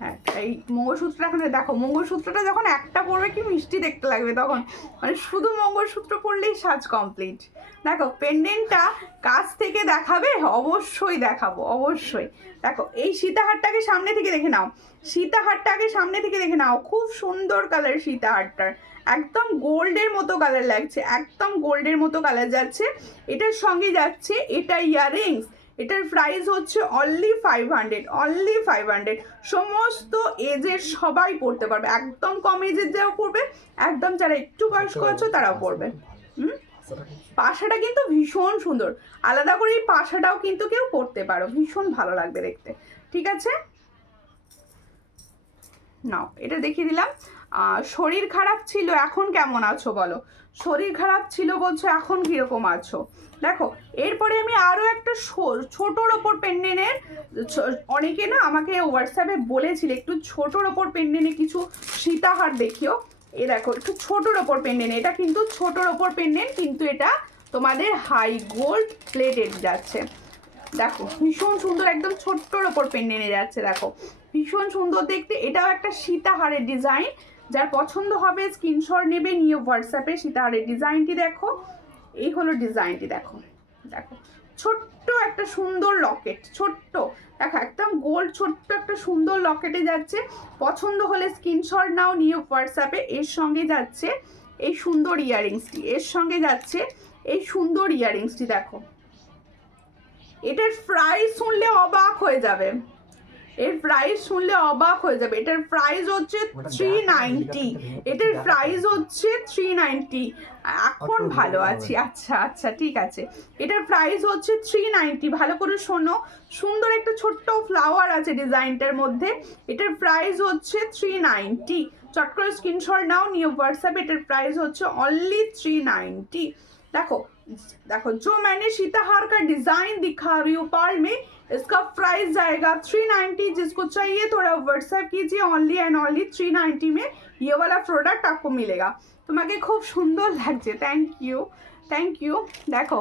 হ্যাঁ, এই মঙ্গলসূত্রটা এখন দেখো, মঙ্গলসূত্রটা যখন একটা পরবে কি মিষ্টি দেখতে লাগবে তখন, মানে শুধু মঙ্গলসূত্র পরলেই সাজ কমপ্লিট। দেখো পেন্ডেন্টটা কাছ থেকে দেখাবে, অবশ্যই দেখাবো, অবশ্যই। দেখো এই সীতাহারটাকে সামনে থেকে দেখে নাও, সীতাহারটাকে সামনে থেকে দেখে নাও, খুব সুন্দর কালার সীতাহারটার, একদম গোল্ডের মতো কালার লাগছে, একদম গোল্ডের মতো কালার যাচ্ছে। এটার সঙ্গে যাচ্ছে এটা ইয়াররিংস। এটার প্রাইস হচ্ছে অনলি 500, অনলি 500। সমস্ত এজের সবাই পড়তে পারবে, একদম কম এজের যাও পড়বে, একদম যারা একটু বয়স্ক আছো তারাও পড়বে। পাশাটা কিন্তু ভীষণ সুন্দর, আলাদা করে এই পাশাটাও কিন্তু কেউ পড়তে পারো, ভীষণ ভালো লাগবে দেখতে। ঠিক আছে, নাও এটা দেখিয়ে দিলাম। শরীর খারাপ ছিল, এখন কেমন আছো বলো? শরীর খারাপ ছিল বলছো, এখন কিরকম আছো? দেখো এরপরে আমি আরও একটা ছোটোর ওপর পেন্ডেন্টের, অনেকে না আমাকে হোয়াটসঅ্যাপে বলেছিল একটু ছোটোর ওপর পেন্ডেন্টে কিছু সীতাহার দেখিও। এ দেখো একটু ছোটোর ওপর পেন্ডেন্ট, এটা কিন্তু ছোটোর ওপর পেন্ডেন্ট, কিন্তু এটা তোমাদের হাই গোল্ড প্লেটেড যাচ্ছে। দেখো ভীষণ সুন্দর, একদম ছোট্টর ওপর পেন্ডেন্টে যাচ্ছে, দেখো ভীষণ সুন্দর দেখতে। এটাও একটা সীতাহারের ডিজাইন, যার পছন্দ হবে স্ক্রিনশট নেবে, নিয়ে হোয়াটসঅ্যাপে সীতাহারের ডিজাইনটি দেখো। এই হলো ডিজাইনটি, দেখো দেখো ছোট্ট একটা সুন্দর লকেট, ছোট্ট দেখো একদম গোল্ড, ছোট্ট একটা সুন্দর লকেটে যাচ্ছে। পছন্দ হলে স্ক্রিনশট নাও, নিয়ে হোয়াটসঅ্যাপে। এর সঙ্গে যাচ্ছে এই সুন্দর ইয়াররিংসটি, এর সঙ্গে যাচ্ছে এই সুন্দর ইয়াররিংসটি। দেখো এটার প্রাইস শুনলে অবাক হয়ে যাবে, এর প্রাইস শুনলে অবাক হয়ে যাবে। এটার প্রাইস হচ্ছে 390, এটার প্রাইস হচ্ছে 390। এখন ভালো আছি, আচ্ছা আচ্ছা ঠিক আছে। এটার প্রাইস হচ্ছে 390, ভালো করে শোনো। সুন্দর একটা ছোট্ট ফ্লাওয়ার আছে ডিজাইনটার মধ্যে। এটার প্রাইস হচ্ছে 390। চট করে স্ক্রিনশট নাও, নিয়ে হোয়াটসঅ্যাপ। এটার প্রাইস হচ্ছে অনলি 390। देखो देखो जो मैंने सीताहार का डिजाइन दिखा रही हूँ पाल में, इसका प्राइस जाएगा 390। जिसको चाहिए थोड़ा व्हाट्सएप कीजिए, ओनली एंड ओनली 390 में ये वाला प्रोडक्ट आपको मिलेगा। তোমাকে খুব সুন্দর লাগছে, থ্যাংক ইউ, থ্যাংক ইউ। দেখো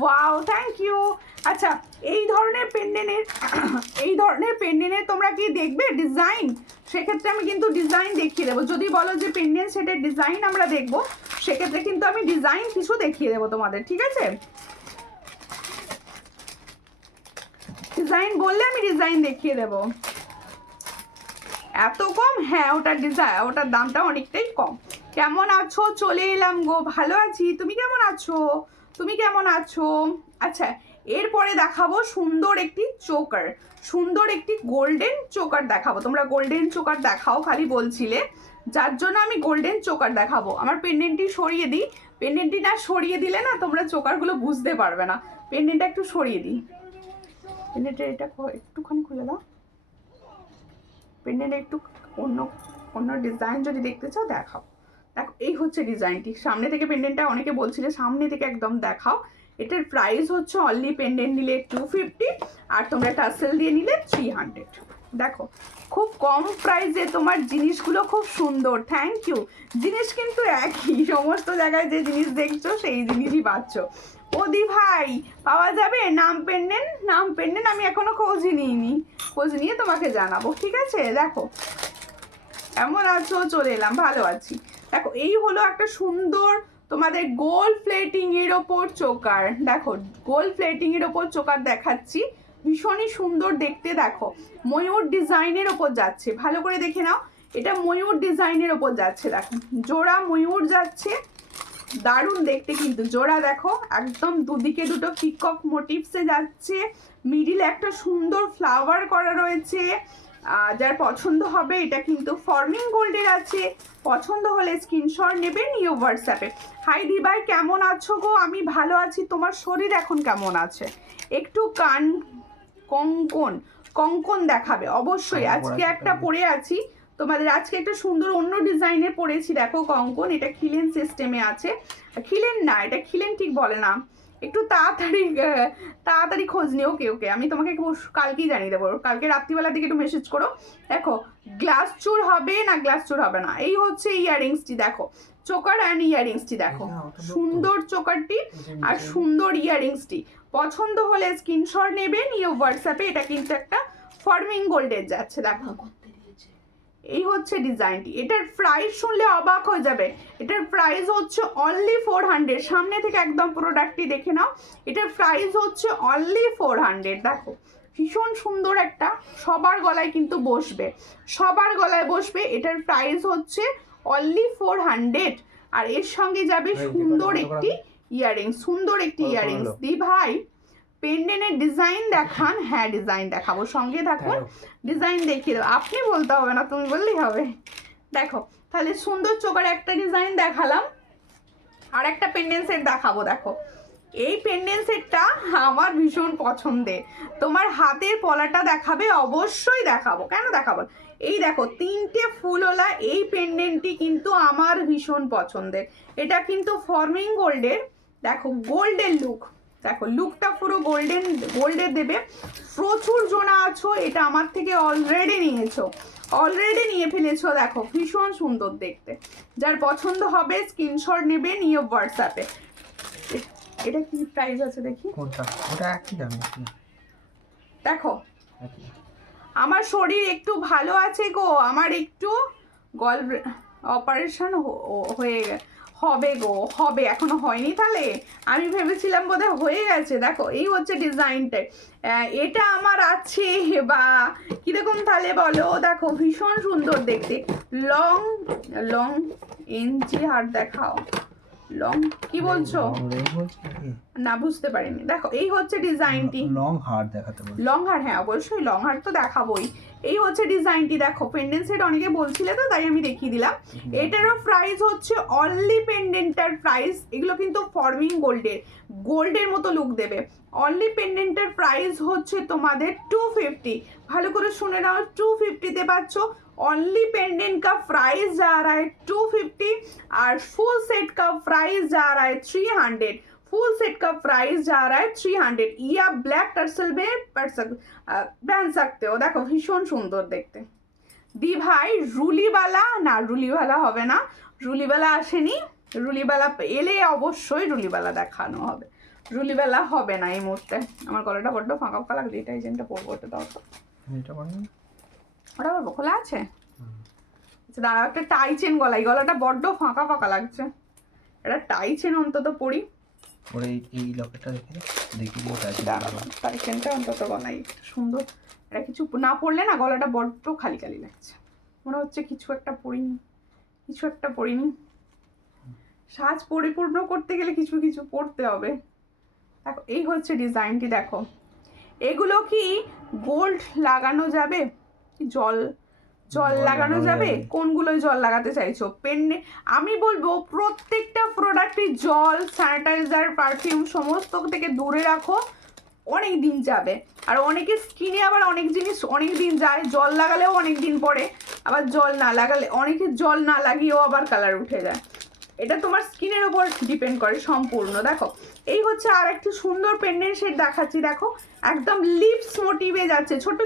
ওয়াও, থ্যাংক ইউ। আচ্ছা এই ধরনের পেন্ডেন্টের তোমরা কি দেখবে ডিজাইন? সেক্ষেত্রে আমি কিন্তু ডিজাইন দেখিয়ে দেবো। যদি বলো যে পেন্ডেন্ট সেটের ডিজাইন আমরা দেখবো, সেক্ষেত্রে কিন্তু আমি ডিজাইন কিছু দেখিয়ে দেবো তোমাদের। ঠিক আছে, ডিজাইন বললে আমি ডিজাইন দেখিয়ে দেবো। এত কম? হ্যাঁ, ওটার ডিজাইন, ওটার দামটা অনেকটাই কম। কেমন আছো? চলে এলাম গো, ভালো আছি। তুমি কেমন আছো? তুমি কেমন আছো? আচ্ছা এরপরে দেখাবো সুন্দর একটি চোকার, সুন্দর একটি গোল্ডেন চোকার দেখাবো। তোমরা গোল্ডেন চোকার দেখাও খালি বলছিলে, যার জন্য আমি গোল্ডেন চোকার দেখাবো। আমার পেন্ডেন্টটি সরিয়ে দিই, পেন্ডেন্টটি না সরিয়ে দিলে না তোমরা চোকারগুলো বুঝতে পারবে না। পেন্ডেন্টটা একটু সরিয়ে দিই, পেন্ডেন্টের এটা একটুখানি খুলে দাও। পেন্ডেন্ট একটু অন্য অন্য ডিজাইন যদি দেখতে চাও দেখাও। দেখো এই হচ্ছে ডিজাইনটি, সামনে থেকে পেন্ডেন্টটা অনেকে বলছিলে সামনে থেকে একদম দেখাও। এটার প্রাইস হচ্ছে অনলি পেন্ডেন্ট নিলে 250, আর তোমরা টাসেল দিয়ে নিলে 300। দেখো খুব কম প্রাইসে তোমার জিনিসগুলো খুব সুন্দর, থ্যাংক ইউ। জিনিস কিন্তু একই, সমস্ত জায়গায় যে জিনিস দেখছো সেই জিনিসই পাচ্ছ। ওদি ভাই পাওয়া যাবে নাম পেন্ডেন্ট? নাম পেন্ডেন্ট আমি এখনো খোঁজই নিইনি, খোঁজ নিয়ে তোমাকে জানাবো। ঠিক আছে, দেখো কেমন আছো? চলে এলাম, ভালো আছি। দেখো এই হলো একটা সুন্দর তোমাদের গোল্ড প্লেটিং এর ওপর চোকার। দেখো গোল্ড প্লেটিং এর ওপর চোকার দেখাচ্ছি, ভীষণই সুন্দর দেখতে। দেখো ময়ূর ডিজাইনের ওপর যাচ্ছে, ভালো করে দেখে নাও। এটা ময়ূর ডিজাইনের ওপর যাচ্ছে, দেখো জোড়া ময়ূর যাচ্ছে, দারুণ দেখতে কিন্তু জোড়া। দেখো একদম দুদিকে দুটো পিকক মোটিভসে যাচ্ছে, মিডিলে একটা সুন্দর ফ্লাওয়ার করা রয়েছে। যার পছন্দ হবে, এটা কিন্তু ফর্মিং গোল্ডের আছে। পছন্দ হলে স্ক্রিনশট নেবে, নিয়ে হোয়াটসঅ্যাপে। হাই দিবাই কেমন আছো গো? আমি ভালো আছি। তোমার শরীর এখন কেমন আছে? একটু কঙ্কন কঙ্কন দেখাবে অবশ্যই। আজকে একটা পরে আছি, তোমাদের আজকে একটা সুন্দর অন্য ডিজাইনের পরেছি দেখো কঙ্কন, এটা খিলেন সিস্টেমে আছে, খিলেন না, এটা খিলেন ঠিক বলে না, একটু তাড়াতাড়ি খোঁজ নিও। ওকে ওকে, আমি তোমাকে কালকেই জানিয়ে দেবো, কালকে রাত্রিবেলার দিকে একটু মেসেজ করো। দেখো গ্লাস চুর হবে না, গ্লাস চুর হবে না। এই হচ্ছে ইয়াররিংসটি, দেখো চোকার অ্যান্ড ইয়াররিংসটি, দেখো সুন্দর চোকারটি আর সুন্দর ইয়াররিংসটি। পছন্দ হলে স্ক্রিনশট নেবে, নিয়ে হোয়াটসঅ্যাপে। এটা কিন্তু একটা ফর্মিং গোল্ডের যাচ্ছে, দেখো এই হচ্ছে ডিজাইনটি। এটার প্রাইস শুনলে অবাক হয়ে যাবে, এটার প্রাইস হচ্ছে অনলি 400। সামনে থেকে একদম প্রোডাক্টটি দেখে নাও, এটার প্রাইস হচ্ছে অনলি 400। দেখো ভীষণ সুন্দর একটা, সবার গলায় কিন্তু বসবে, সবার গলায় বসবে। এটার প্রাইস হচ্ছে অনলি 400। আর এর সঙ্গে যাবে সুন্দর একটি ইয়াররিংস, সুন্দর একটি ইয়াররিংস। দি ভাই পেন্ডেন্টের ডিজাইন দেখান। হ্যাঁ ডিজাইন দেখাবো, সঙ্গে থাকুন, ডিজাইন দেখিয়ে দেবো। আপনি বলতে হবে না, তুমি বললেই হবে। দেখো তাহলে সুন্দর চোকার একটা ডিজাইন দেখালাম, আর একটা পেন্ডেন্ট সেট দেখাবো। দেখো এই পেন্ডেন্ট সেটটা আমার ভীষণ পছন্দের। তোমার হাতের পলাটা দেখাবে, অবশ্যই দেখাবো। কেন দেখাবো, এই দেখো 3টে ফুলওয়ালা এই পেন্ডেন্টটি কিন্তু আমার ভীষণ পছন্দের। এটা কিন্তু ফর্মিং গোল্ডের, দেখো গোল্ডের লুক, দেখো লুকটা পুরো গোল্ডের দেবে। প্রচুর জনা আছো, এটা আমার থেকে অলরেডি নিয়ে ফেলেছো। দেখো ভীষণ সুন্দর দেখতে, যার পছন্দ হবে স্ক্রিনশট নেবে, নিয়ে হোয়াটসঅ্যাপে। এটা কি প্রাইস আছে দেখি, কোনটা? ওটা একই দাম। দেখো আমার শরীর একটু ভালো আছে গো, আমার একটু গল অপারেশন হবে গো, হবে, এখনো হয়নি। তাহলে আমি ভেবেছিলাম বোধহয় হয়ে গেছে। দেখো এই হচ্ছে ডিজাইনটা, এটা আমার আছে বা কিরকম তাহলে বলো। দেখো ভীষণ সুন্দর দেখতে, লং ইঞ্চি হার দেখাও, লং কি বলছো না বুঝতে পারিনি। দেখো এই হচ্ছে ডিজাইনটি, লং হার দেখাতে বল, লং হার, হ্যাঁ অবশ্যই লং হার তো দেখাবোই। এই হচ্ছে ডিজাইনটি, দেখো পেন্ডেন্ট সেট অনেকে বলছিলে তো, তাই আমি দেখিয়ে দিলাম। এটারও প্রাইস হচ্ছে অনলি পেন্ডেন্টার প্রাইস, এগুলো কিন্তু ফর্মিং গোল্ডের মতো লুক দেবে। অনলি পেন্ডেন্টার প্রাইস হচ্ছে তোমাদের 250। ভালো করে শুনে নাও, 250-তে পাচ্ছ। ऑनली पेंडेंट का प्राइस जा रहा है 250 और फुल सेट का प्राइस जा रहा है 300। फुल सेट का प्राइस जा रहा है 300। ये आप ब्लैक टर्सल में पहन सकते हो। देखो भीषण सुंदर देखते। दी भाई रुली वाला হবে না, রুলিওয়ালা আসেনি, রুলিওয়ালা এলে অবশ্যই রুলিওয়ালা দেখানো হবে, রুলিওয়ালা হবে না এই মুহূর্তে। আমার গলাটা বড্ড ফাঁকা ফাঁকা লাগছে, এটা এই জেনটা পরবো, এটা দাও তো, এটা বানানো ওটা আবার খোলা আছে। আচ্ছা দাঁড়াও, একটা টাই চেন গলায়, গলাটা বড্ড ফাঁকা ফাঁকা লাগছে, এটা টাই চেন অন্তত পরি। ওরে এই লকেটটা দেখি দিও, টাই চেনটা অন্তত গলাই সুন্দর। এটা কিছু না পড়লে না গলাটা বড্ড খালি খালি লাগছে, মনে হচ্ছে কিছু একটা পরিনি। সাজ পরিপূর্ণ করতে গেলে কিছু কিছু পড়তে হবে। দেখো এই হচ্ছে ডিজাইনটি, দেখো এগুলো কি গোল্ড লাগানো যাবে, জল লাগানো যাবে? কোনগুলোই জল লাগাতে চাইছো? আমি বলবো প্রত্যেকটা প্রোডাক্টে জল, স্যানিটাইজার, পারফিউম সমস্ত থেকে দূরে রাখো, অনেক দিন যাবে। আর অনেকের স্কিনে আবার অনেক জিনিস অনেক দিন যায়, জল লাগালেও অনেক দিন পরে, আবার জল না লাগালে, অনেকের জল না লাগিয়েও আবার কালার উঠে যায়। এটা তোমার স্কিনের উপর ডিপেন্ড করে সম্পূর্ণ। দেখো এই হচ্ছে আর একটি সুন্দর পেন্ডেন্ট সেট দেখাচ্ছি। দেখো একদম লিপস মোটিভে যাচ্ছে, ছোট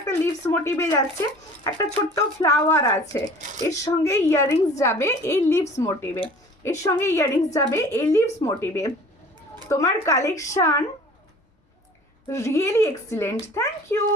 একটা লিপস মোটিভে যাচ্ছে, একটা ছোট্ট ফ্লাওয়ার আছে, এর সঙ্গে ইয়াররিংস যাবে এই লিপস মোটিভে, তোমার collection really excellent. Thank you,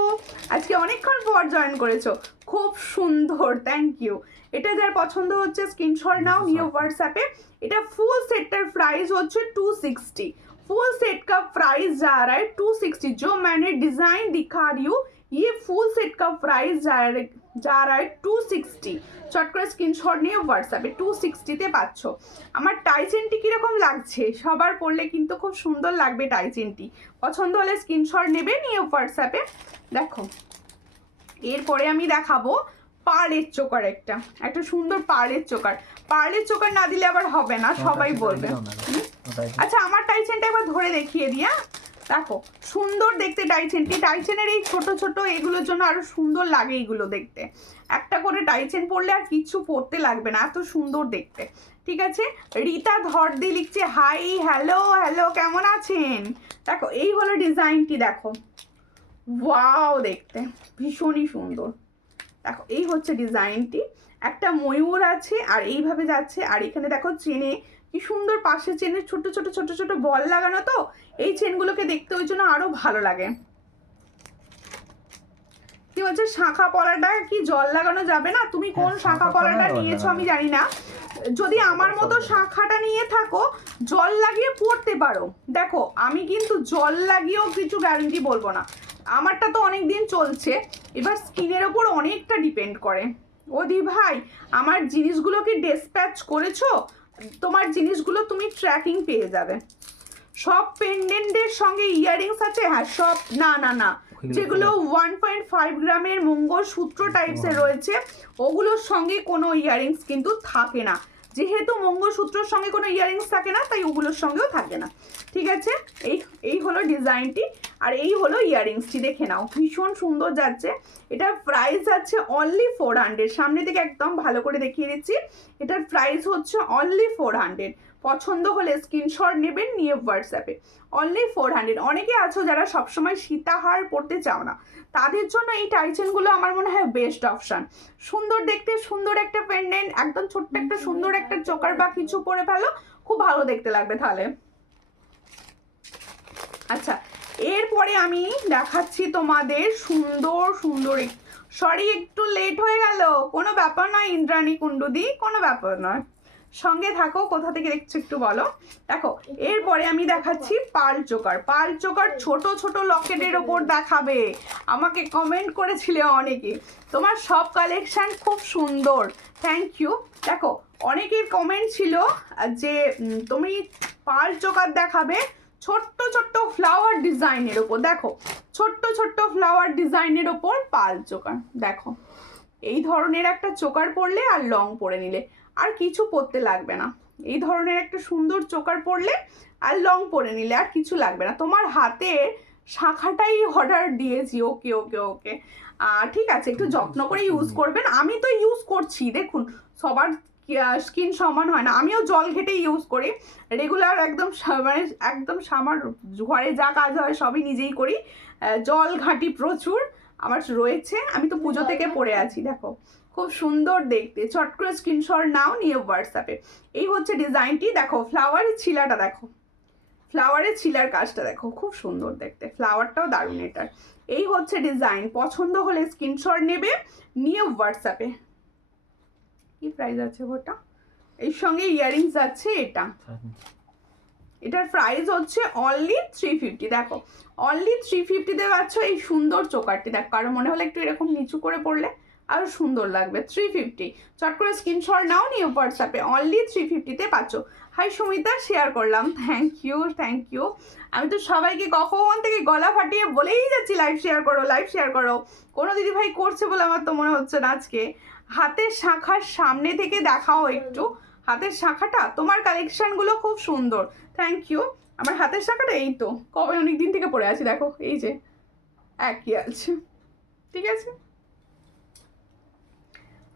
আজকে অনেকক্ষণ পর জয়েন করেছো, খুব সুন্দর, থ্যাংক ইউ। এটা যার পছন্দ হচ্ছে স্ক্রিনশট নাও, নিয়ে হোয়াটসঅ্যাপে। এটা ফুল सेट प्राइस হচ্ছে 260। फुल सेट का प्राइस जा रहा है 260। जो मैंने डिजाइन दिखा रही हूँ ये फुल सेट का प्राइस जा रहा है 260। চট করে স্ক্রিনশট নিয়ে হোয়াটসঅ্যাপে 260-তে পাচ্ছ। আমার টাই চেনটি কীরকম লাগছে, সবার পরলে কিন্তু খুব সুন্দর লাগবে টাই চেনটি। পছন্দ হলে স্ক্রিনশট নেবে, নিয়ে হোয়াটসঅ্যাপে। দেখো এরপরে আমি দেখাবো পার্লের চোকার, একটা সুন্দর পার্লের চোকার না দিলে আবার হবে না, সবাই বলবে। আচ্ছা আমার টাই চেনটা একবার ধরে দেখিয়ে দিয়া, দেখো সুন্দর দেখতে টাইচেনটি। টাইচেনের এই ছোট ছোট এগুলোর জন্য আরো সুন্দর লাগে এইগুলো দেখতে। একটা করে টাইচেন পরলে আর কিছু পরতে লাগবে না, এত সুন্দর দেখতে। ঠিক আছে, রীতা ধরদি লিখছে হাই, হ্যালো হ্যালো, কেমন আছেন? দেখো এই হলো ডিজাইনটি, দেখো ওয়াও দেখতে ভীষণই সুন্দর। দেখো এই হচ্ছে ডিজাইনটি, একটা ময়ূর আছে আর এইভাবে যাচ্ছে, আর এখানে দেখো চেনে কি সুন্দর, পাশে চেনের ছোট ছোট ছোট ছোট বল লাগানো, তো এই চেনগুলোকে দেখতে ওই জন্য আরো ভালো লাগে। কি বলছে শাঁখা পলাটা কি জল লাগানো যাবে না? তুমি কোন শাঁখা পলাটা নিয়েছো আমি জানি না, যদি আমার মতো শাঁখাটা নিয়ে থাকো জল লাগিয়ে পড়তে পারো। দেখো আমি কিন্তু জল লাগিয়েও কিছু গ্যারান্টি বলবো না, আমারটা তো অনেক দিন চলছে, এবার স্কিনের ওপর অনেকটা ডিপেন্ড করে। ও দি ভাই আমার জিনিসগুলো কি ডিসপ্যাচ করেছো? তোমার জিনিসগুলো তুমি ট্র্যাকিং পেয়ে যাবে। সব পেন্ডেন্টের সঙ্গে ইয়াররিংস আছে? হ্যাঁ সব, না না না, যেগুলো 1.5 গ্রামের মঙ্গলসূত্র টাইপসের রয়েছে ওগুলোর সঙ্গে কোনো ইয়াররিংস কিন্তু থাকে না, যেহেতু মঙ্গলসূত্রের সঙ্গে কোনো ইয়াররিংস থাকে না তাই ওগুলোর সঙ্গেও থাকে না। ঠিক আছে, এই হলো ডিজাইনটি, আর এই হলো ইয়াররিংসটি, দেখে নাও ভীষণ সুন্দর যাচ্ছে। এটার প্রাইস আছে অনলি 400। সামনে থেকে একদম ভালো করে দেখিয়ে দিচ্ছি, এটার প্রাইস হচ্ছে অনলি 400। পছন্দ হলে স্ক্রিনশট নেবেন, নিয়ে হোয়াটসঅ্যাপে। অনলি 400। অনেকে আছো যারা সবসময় সীতাহার পরতে চাও না, তাদের জন্য এই টাইচেনগুলো আমার মনে হয় বেস্ট অপশান। সুন্দর দেখতে, সুন্দর একটা পেন্ডেন্ট, একদম ছোট্ট একটা সুন্দর একটা চোকার বা কিছু পরে ফেলো, খুব ভালো দেখতে লাগবে তাহলে। আচ্ছা এরপরে আমি দেখাচ্ছি তোমাদের সুন্দর সুন্দর, সরি একটু লেট হয়ে গেল, কোনো ব্যাপার নয় ইন্দ্রাণী কুণ্ডুদি, কোনো ব্যাপার নয়, সঙ্গে থাকো। কোথা থেকে দেখছো একটু বলো। দেখো এরপরে আমি দেখাচ্ছি পার্ল চোকার। পার্ল চোকার ছোট ছোট লকেটের ওপর দেখাবে, আমাকে কমেন্ট করেছিলে অনেকে, তোমার সব কালেকশন খুব সুন্দর, থ্যাংক ইউ। দেখো অনেকের কমেন্ট ছিল যে তুমি পার্ল চোকার দেখাবে ছোট্ট ছোট্ট ফ্লাওয়ার ডিজাইনের ওপর। দেখো ছোট্ট ছোট্ট ফ্লাওয়ার ডিজাইনের ওপর পার্ল চোকার, দেখো এই ধরনের একটা চোকার পরলে আর লং পরে নিলে আর কিছু পরতে লাগবে না। এই ধরনের একটা সুন্দর চোকার পরলে আর লং পরে নিলে আর কিছু লাগবে না। তোমার হাতের শাখাটাই অর্ডার দিয়েছি, ওকে ওকে ওকে, ঠিক আছে, একটু যত্ন করে ইউজ করবেন। আমি তো ইউজ করছি, দেখুন সবার স্কিন সমান হয় না, আমিও জল ঘেটে ইউজ করি রেগুলার, একদম মানে একদম সামার ঘরে যা কাজ হয় সবই নিজেই করি, জল ঘাঁটি প্রচুর আমার রয়েছে, আমি তো পুজো থেকে পরে আছি। দেখো খুব সুন্দর দেখতে, চট করে স্ক্রিনশট নাও, নিয়ে হোয়াটসঅ্যাপে। এই হচ্ছে ডিজাইনটি, দেখো ফ্লাওয়ারের ছিলাটা, দেখো ফ্লাওয়ারের ছিলার কাজটা দেখো খুব সুন্দর দেখতে, ফ্লাওয়ারটাও দারুণ এটার। এই হচ্ছে ডিজাইন, পছন্দ হলে স্ক্রিনশট নেবে, নিয়ে হোয়াটসঅ্যাপে। কি প্রাইস আছে ওটা? এর সঙ্গে ইয়াররিংস আছে, এটার প্রাইস হচ্ছে অনলি 350। দেখো অনলি 350-তে পাচ্ছ এই সুন্দর চোকারটি। দেখো কারো মনে হলে একটু এরকম নিচু করে পড়লে আরো সুন্দর লাগবে, 350। চট করে স্ক্রিনশট নাও, নিয়ে হোয়াটসঅ্যাপে, অনলি 350-তে পাচ্ছ। হাই সুমিতা, শেয়ার করলাম, থ্যাংক ইউ থ্যাংক ইউ। আমি তো সবাইকে কখন থেকে গলা ফাটিয়ে বলেই যাচ্ছি লাইভ শেয়ার করো, লাইভ শেয়ার করো, কোনো দিদিভাই করছে বলে আমার তো মনে হচ্ছে না আজকে। হাতের শাখার সামনে থেকে দেখাও একটু হাতের শাখাটা, তোমার কালেকশনগুলো খুব সুন্দর, থ্যাংক ইউ। আমার হাতের শাখাটা এই তো কবে অনেক দিন থেকে পড়ে আছি, দেখো এই যে একই আছে। ঠিক আছে,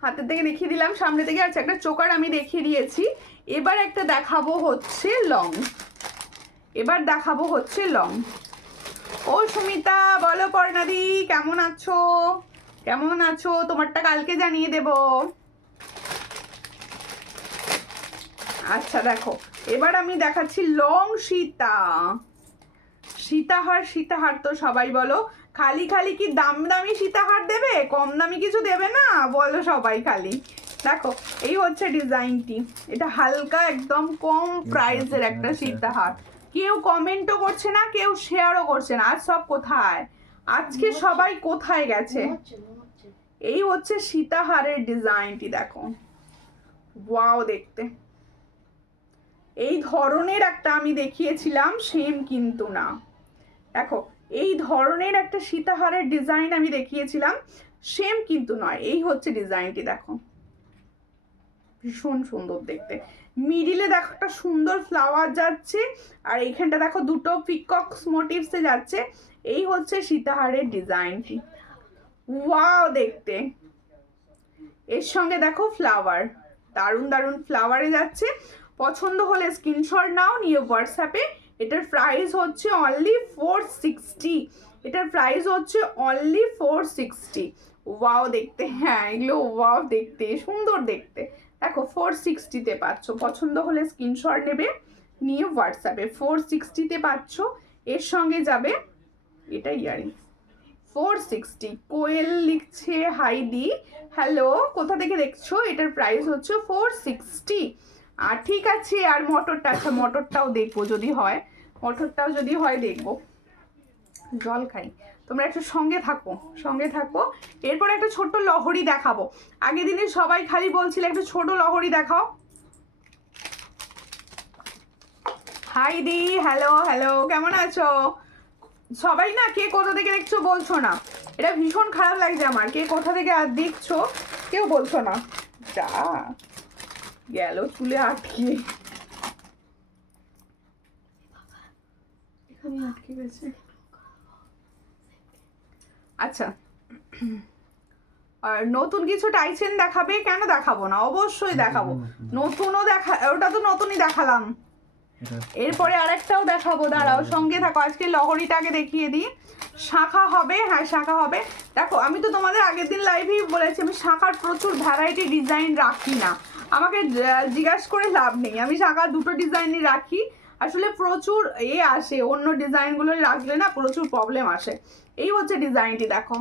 হাতের থেকে দেখিয়ে দিলাম, সামনে থেকে আছে একটা চোকার আমি দেখিয়ে দিয়েছি। এবার একটা দেখাবো হচ্ছে লং, এবার দেখাবো হচ্ছে লং। ও সুমিতা বলো, পর্ণাদি কেমন আছো, কেমন আছো, তোমারটা কালকে জানিয়ে দেব। আচ্ছা দেখো এবার আমি দেখাচ্ছি লং সীতা, সীতাহার। সীতাহার তো সবাই বলো, খালি খালি কি দাম দামি সীতাহার দেবে, কম দামি কিছু দেবে না বলো সবাই খালি। দেখো এই হচ্ছে ডিজাইনটি, এটা হালকা একদম কম প্রাইসের একটা সীতাহার, কেউ কমেন্টও করছে না, কেউ শেয়ারও করছে না, আজ সব কোথায়, আজকে সবাই কোথায় গেছে। এই হচ্ছে সীতাহারের ডিজাইনটি, দেখো ওয়াও দেখতে। এই ধরনের একটা আমি দেখিয়েছিলাম, সেম কিন্তু না, দেখো এই ধরনের একটা সীতাহারের ডিজাইন আমি দেখিয়েছিলাম, সেম কিন্তু নয়। এই হচ্ছে ডিজাইনটি, দেখো ভীষণ সুন্দর দেখতে। মিডিলে দেখো একটা সুন্দর ফ্লাওয়ার যাচ্ছে, আর এইখানটা দেখো দুটো পিকক্স মোটিভসে যাচ্ছে। এই হচ্ছে সীতাহারের ডিজাইনটি, ওয়াও দেখতে। এর সঙ্গে দেখো ফ্লাওয়ার, দারুণ দারুণ ফ্লাওয়ারে যাচ্ছে। পছন্দ হলে স্ক্রিনশট নাও, নিয়ে হোয়াটসঅ্যাপে। এটার প্রাইস হচ্ছে অনলি 460। এটার প্রাইস হচ্ছে অনলি 460। ওয়াও দেখতে, হ্যাঁ এগুলো ওয়াও দেখতে, সুন্দর দেখতে। দেখো 460-তে পাচ্ছ, পছন্দ হলে স্ক্রিনশট নেবে, নিয়ে হোয়াটসঅ্যাপে। 460-তে পাচ্ছ। এর সঙ্গে যাবে এটা ইয়ারিং 460। কোয়েল লিখছে হাই দি, হ্যালো, কোথা থেকে দেখছো? এটার প্রাইস হচ্ছে 460। আর ঠিক আছে, আর মটরটা, আচ্ছা মটরটাও দেখবো যদি হয়, মটরটাও যদি হয় দেখবো। জল খাই, তোমরা একটু সঙ্গে থাকো, সঙ্গে থাকো। এরপর একটা ছোট্ট লহরি দেখাবো। আগের দিনে সবাই খালি বলছিলে একটা ছোট লহরি দেখাও। হাই দি, হ্যালো হ্যালো, কেমন আছো সবাই? না কে কোথা থেকে দেখছো বলছো না, এটা ভীষণ খারাপ লাগছে আমার। কে কোথা থেকে আর দেখছো কেউ বলছো না। যা গেল চুলে আটকে, এখানে আটকে গেছে। আচ্ছা, আর নতুন কিছু টাইচেন দেখাবে? কেন দেখাবো না, অবশ্যই দেখাবো। নতুনও দেখা, ওটা তো নতুনই দেখালাম। এরপরে আরেকটাও দেখাবো, দাঁড়াও সঙ্গে থাকো। আজকে লহরিটাকে দেখিয়ে দিই। শাখা হবে, হ্যাঁ শাখা হবে। দেখো আমি তো তোমাদের আগের দিন লাইভেই বলেছি আমি শাখার প্রচুর ভ্যারাইটি ডিজাইন রাখি না, আমাকে জিজ্ঞাসা করে লাভ নেই। আমি শাখা দুটো ডিজাইনই রাখি, আসলে প্রচুর আসে, অন্য ডিজাইনগুলো রাখলে না প্রচুর প্রবলেম আসে। এই হচ্ছে ডিজাইনটি, দেখো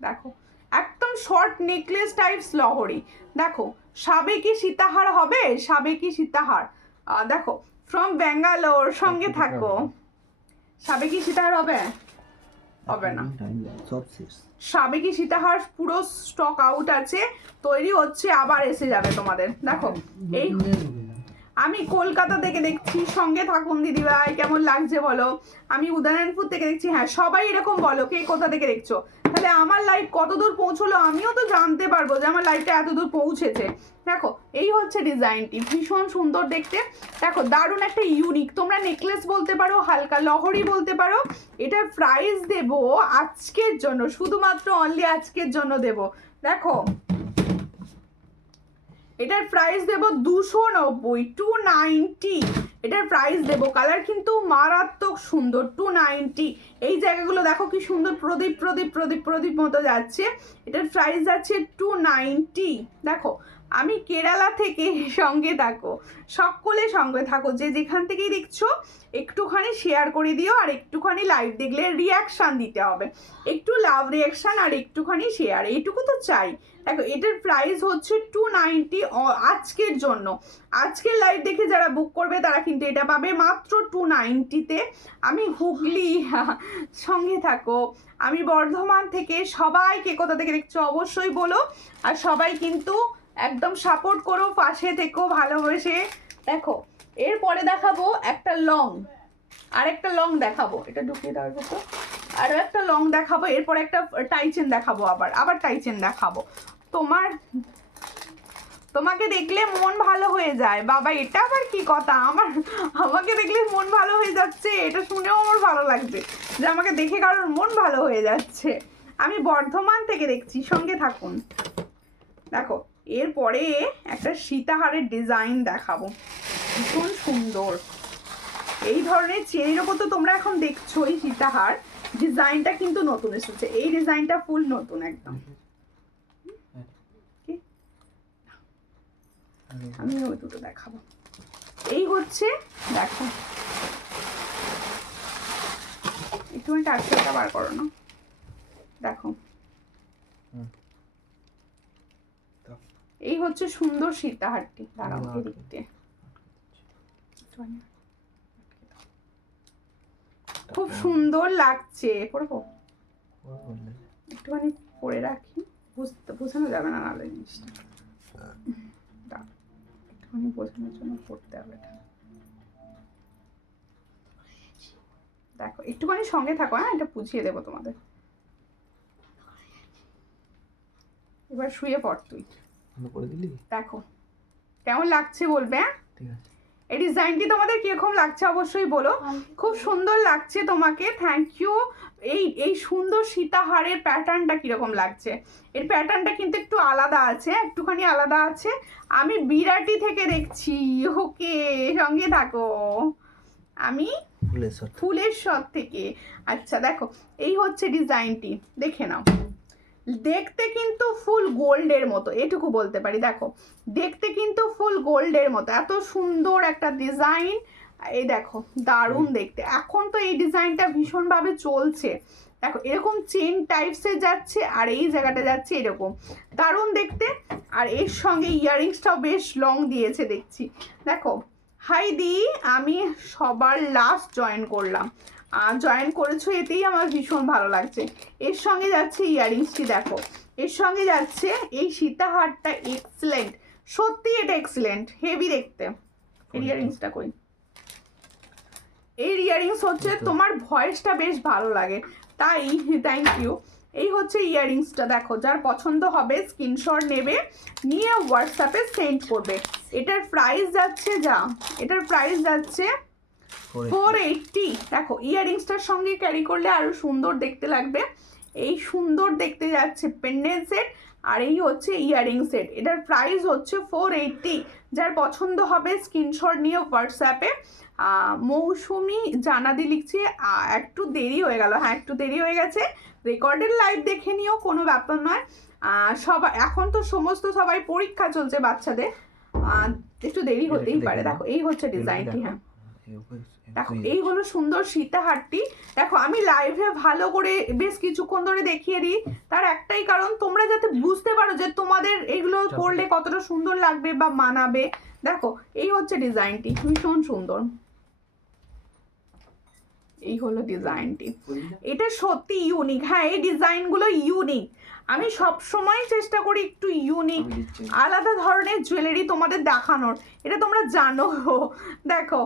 দেখো একদম শর্ট নেকলেস টাইপস লহরি। দেখো সাবেকি সীতাহার হবে, সাবেকি সীতাহার। দেখো ফ্রম ব্যাঙ্গালোর, সঙ্গে থাকো। সাবেকি সীতাহার হবে, হবে না। সাবেকি সীতাহার পুরো স্টক আউট আছে, তৈরি হচ্ছে, আবার এসে যাবে তোমাদের। দেখো এই আমি কলকাতা থেকে দেখছি, সঙ্গে থাকুন দিদিভাই। কেমন লাগছে বলো? আমি উদয়নপুর থেকে দেখছি, হ্যাঁ সবাই এরকম বলো কে কোথা থেকে দেখছো, তাহলে আমার লাইভ কত দূর পৌঁছলো আমিও তো জানতে পারবো যে আমার লাইভটা এত দূর পৌঁছেছে। দেখো এই হচ্ছে ডিজাইনটি, ভীষণ সুন্দর দেখতে। দেখো দারুণ একটা ইউনিক, তোমরা নেকলেস বলতে পারো, হালকা লহরি বলতে পারো। এটার প্রাইস দেব আজকের জন্য, শুধুমাত্র অনলি আজকের জন্য দেব। দেখো এটার প্রাইস দেব 290, 290। এটার প্রাইস দেব, কালার কিন্তু মারাত্মক সুন্দর, 290। এই জায়গাগুলো দেখো কি সুন্দর প্রদীপ প্রদীপ প্রদীপ প্রদীপ মতো যাচ্ছে। এটার প্রাইস যাচ্ছে 290। দেখো আমি কেরালা থেকে, সঙ্গে থাকো, সকলে সঙ্গে থাকো, যে যেখান থেকেই দেখছো একটুখানি শেয়ার করে দিও, আর একটুখানি লাইভ দেখলে রিয়াকশান দিতে হবে, একটু লাভ রিয়াকশান আর একটুখানি শেয়ার, এইটুকু তো চাই। দেখো এটার প্রাইস হচ্ছে 290 আজকের জন্য। আজকের লাইভ দেখে যারা বুক করবে তারা কিন্তু এটা পাবে মাত্র 290-তে। আমি হুগলি, সঙ্গে থাকো। আমি বর্ধমান থেকে, সবাইকে কোথা থেকে দেখছো অবশ্যই বলো, আর সবাই কিন্তু একদম সাপোর্ট করো, পাশে থেকো ভালোবেসে। দেখো এরপরে দেখাবো একটা লং, আর একটা লং দেখাবো, এটা ঢুকিয়ে দেওয়ার মতো। আরও একটা লং দেখাবো, এরপর একটা টাইচেন দেখাবো, আবার টাইচেন দেখাবো। তোমাকে দেখলে মন ভালো হয়ে যায় বাবা, এটা আবার কি কথা? আমাকে দেখলে মন ভালো হয়ে যাচ্ছে, এটা শুনেও আমার ভালো লাগছে যে আমাকে দেখে কারোর মন ভালো হয়ে যাচ্ছে। আমি বর্ধমান থেকে দেখছি, সঙ্গে থাকুন। দেখো এরপরে একটা সীতাহারের ডিজাইন দেখাবো, ভীষণ সুন্দর। এই ধরনের চেরির ওপর তো তোমরা এখন দেখছো এই সীতাহার ডিজাইনটা কিন্তু নতুন এসেছে, এই ডিজাইনটা ফুল নতুন একদম। আমি ওই দুটো দেখাবো। এই হচ্ছে দেখো, একটুখানি টার্সেলটা বার করো না। দেখো এই হচ্ছে সুন্দর সীতাহারটি, দাঁড়াও দেখতে, খুব সুন্দর লাগছে। পড়বো একটুখানি পরে রাখি, বোঝানো যাবে না নাহলে জিনিসটা, একটুখানি বোঝানোর জন্য পড়তে হবে। দেখো একটুখানি সঙ্গে থাকো, হ্যাঁ এটা বুঝিয়ে দেবো তোমাদের। এবার শুয়ে পড় তুই। বন্ধ করে দিলি? দেখো কেমন লাগছে বলবে, হ্যাঁ? ঠিক আছে। এই ডিজাইনটি তোমাদের কিরকম লাগছে অবশ্যই বলো। খুব সুন্দর লাগছে তোমাকে, থ্যাংক ইউ। এই সুন্দর সীতাহারের প্যাটার্নটা কিরকম লাগছে? এর প্যাটার্নটা কিন্তু একটু আলাদা আছে, একটুখানি আলাদা আছে। আমি বিরাটি থেকে দেখছি, ওকে সঙ্গে থাকো। আমি ফুলেশ্বর থেকে। আচ্ছা দেখো, এই হচ্ছে ডিজাইনটি, দেখে নাও। দেখতে কিন্তু ফুল গোল্ডের মতো, এটুকু বলতে পারি। দেখো দেখতে কিন্তু ফুল গোল্ডের মতো, এত সুন্দর একটা ডিজাইন। এই দেখো দারুণ দেখতে। এখন তো এই ডিজাইনটা ভীষণভাবে চলছে। দেখো এরকম চেন টাইপসে যাচ্ছে আর এই জায়গাটা যাচ্ছে এরকম, দারুণ দেখতে। আর এর সঙ্গে ইয়াররিংসটাও বেশ লং দিয়েছে দেখছি। দেখো হাই দি, আমি সবার লাস্ট জয়েন করলাম, জয়েন করেছো, এতেই আমার ভীষণ ভালো লাগছে। এর সঙ্গে যাচ্ছে ইয়াররিংসটি, দেখো এর সঙ্গে যাচ্ছে এই সীতাহারটা, এক্সেলেন্ট, সত্যি এটা এক্সেলেন্ট, হেভি দেখতে। এর ইয়াররিংসটা কই? এই ইয়াররিংস হচ্ছে, তোমার ভয়েসটা বেশ ভালো লাগে তাই থ্যাংক ইউ। এই হচ্ছে ইয়াররিংসটা, দেখো যার পছন্দ হবে স্ক্রিনশট নেবে, নিয়ে হোয়াটসঅ্যাপে সেন্ড করবে। এটার প্রাইস যাচ্ছে এটার প্রাইস যাচ্ছে 480। দেখো ইয়াররিংসটার সঙ্গে ক্যারি করলে আরো সুন্দর দেখতে লাগবে। এই সুন্দর দেখতে যাচ্ছে পেন্ডেন্ট সেট, আর এই হচ্ছে ইয়াররিং সেট। এটার প্রাইস হচ্ছে 480। যার পছন্দ হবে স্ক্রিনশট নিয়ে হোয়াটসঅ্যাপে। মৌসুমি জানাদি লিখছি, একটু দেরি হয়ে গেল, হ্যাঁ একটু দেরি হয়ে গেছে। রেকর্ডেড লাইভ দেখে নিও, কোনো ব্যাপার নয়। সবাই এখন তো সবাই পরীক্ষা চলছে বাচ্চাদের, একটু দেরি হতেই পারে। দেখো এই হচ্ছে ডিজাইনটি, হ্যাঁ দেখো এই হলো সুন্দর সীতাহারটি। দেখো আমি লাইভে ভালো করে বেশ কিছুক্ষণ ধরে দেখিয়ে দিই, তার একটাই কারণ তোমরা যাতে বুঝতে পারো যে তোমাদের এগুলো করলে কতটা সুন্দর লাগবে বা মানাবে। দেখো এই হচ্ছে ডিজাইনটি, ভীষণ সুন্দর। এই হলো ডিজাইনটি, এটা সত্যি ইউনিক। হ্যাঁ এই ডিজাইনগুলো ইউনিক, আমি সব সময় চেষ্টা করি একটু ইউনিক আলাদা ধরনের জুয়েলারি তোমাদের দেখানোর, এটা তোমরা জানো। দেখো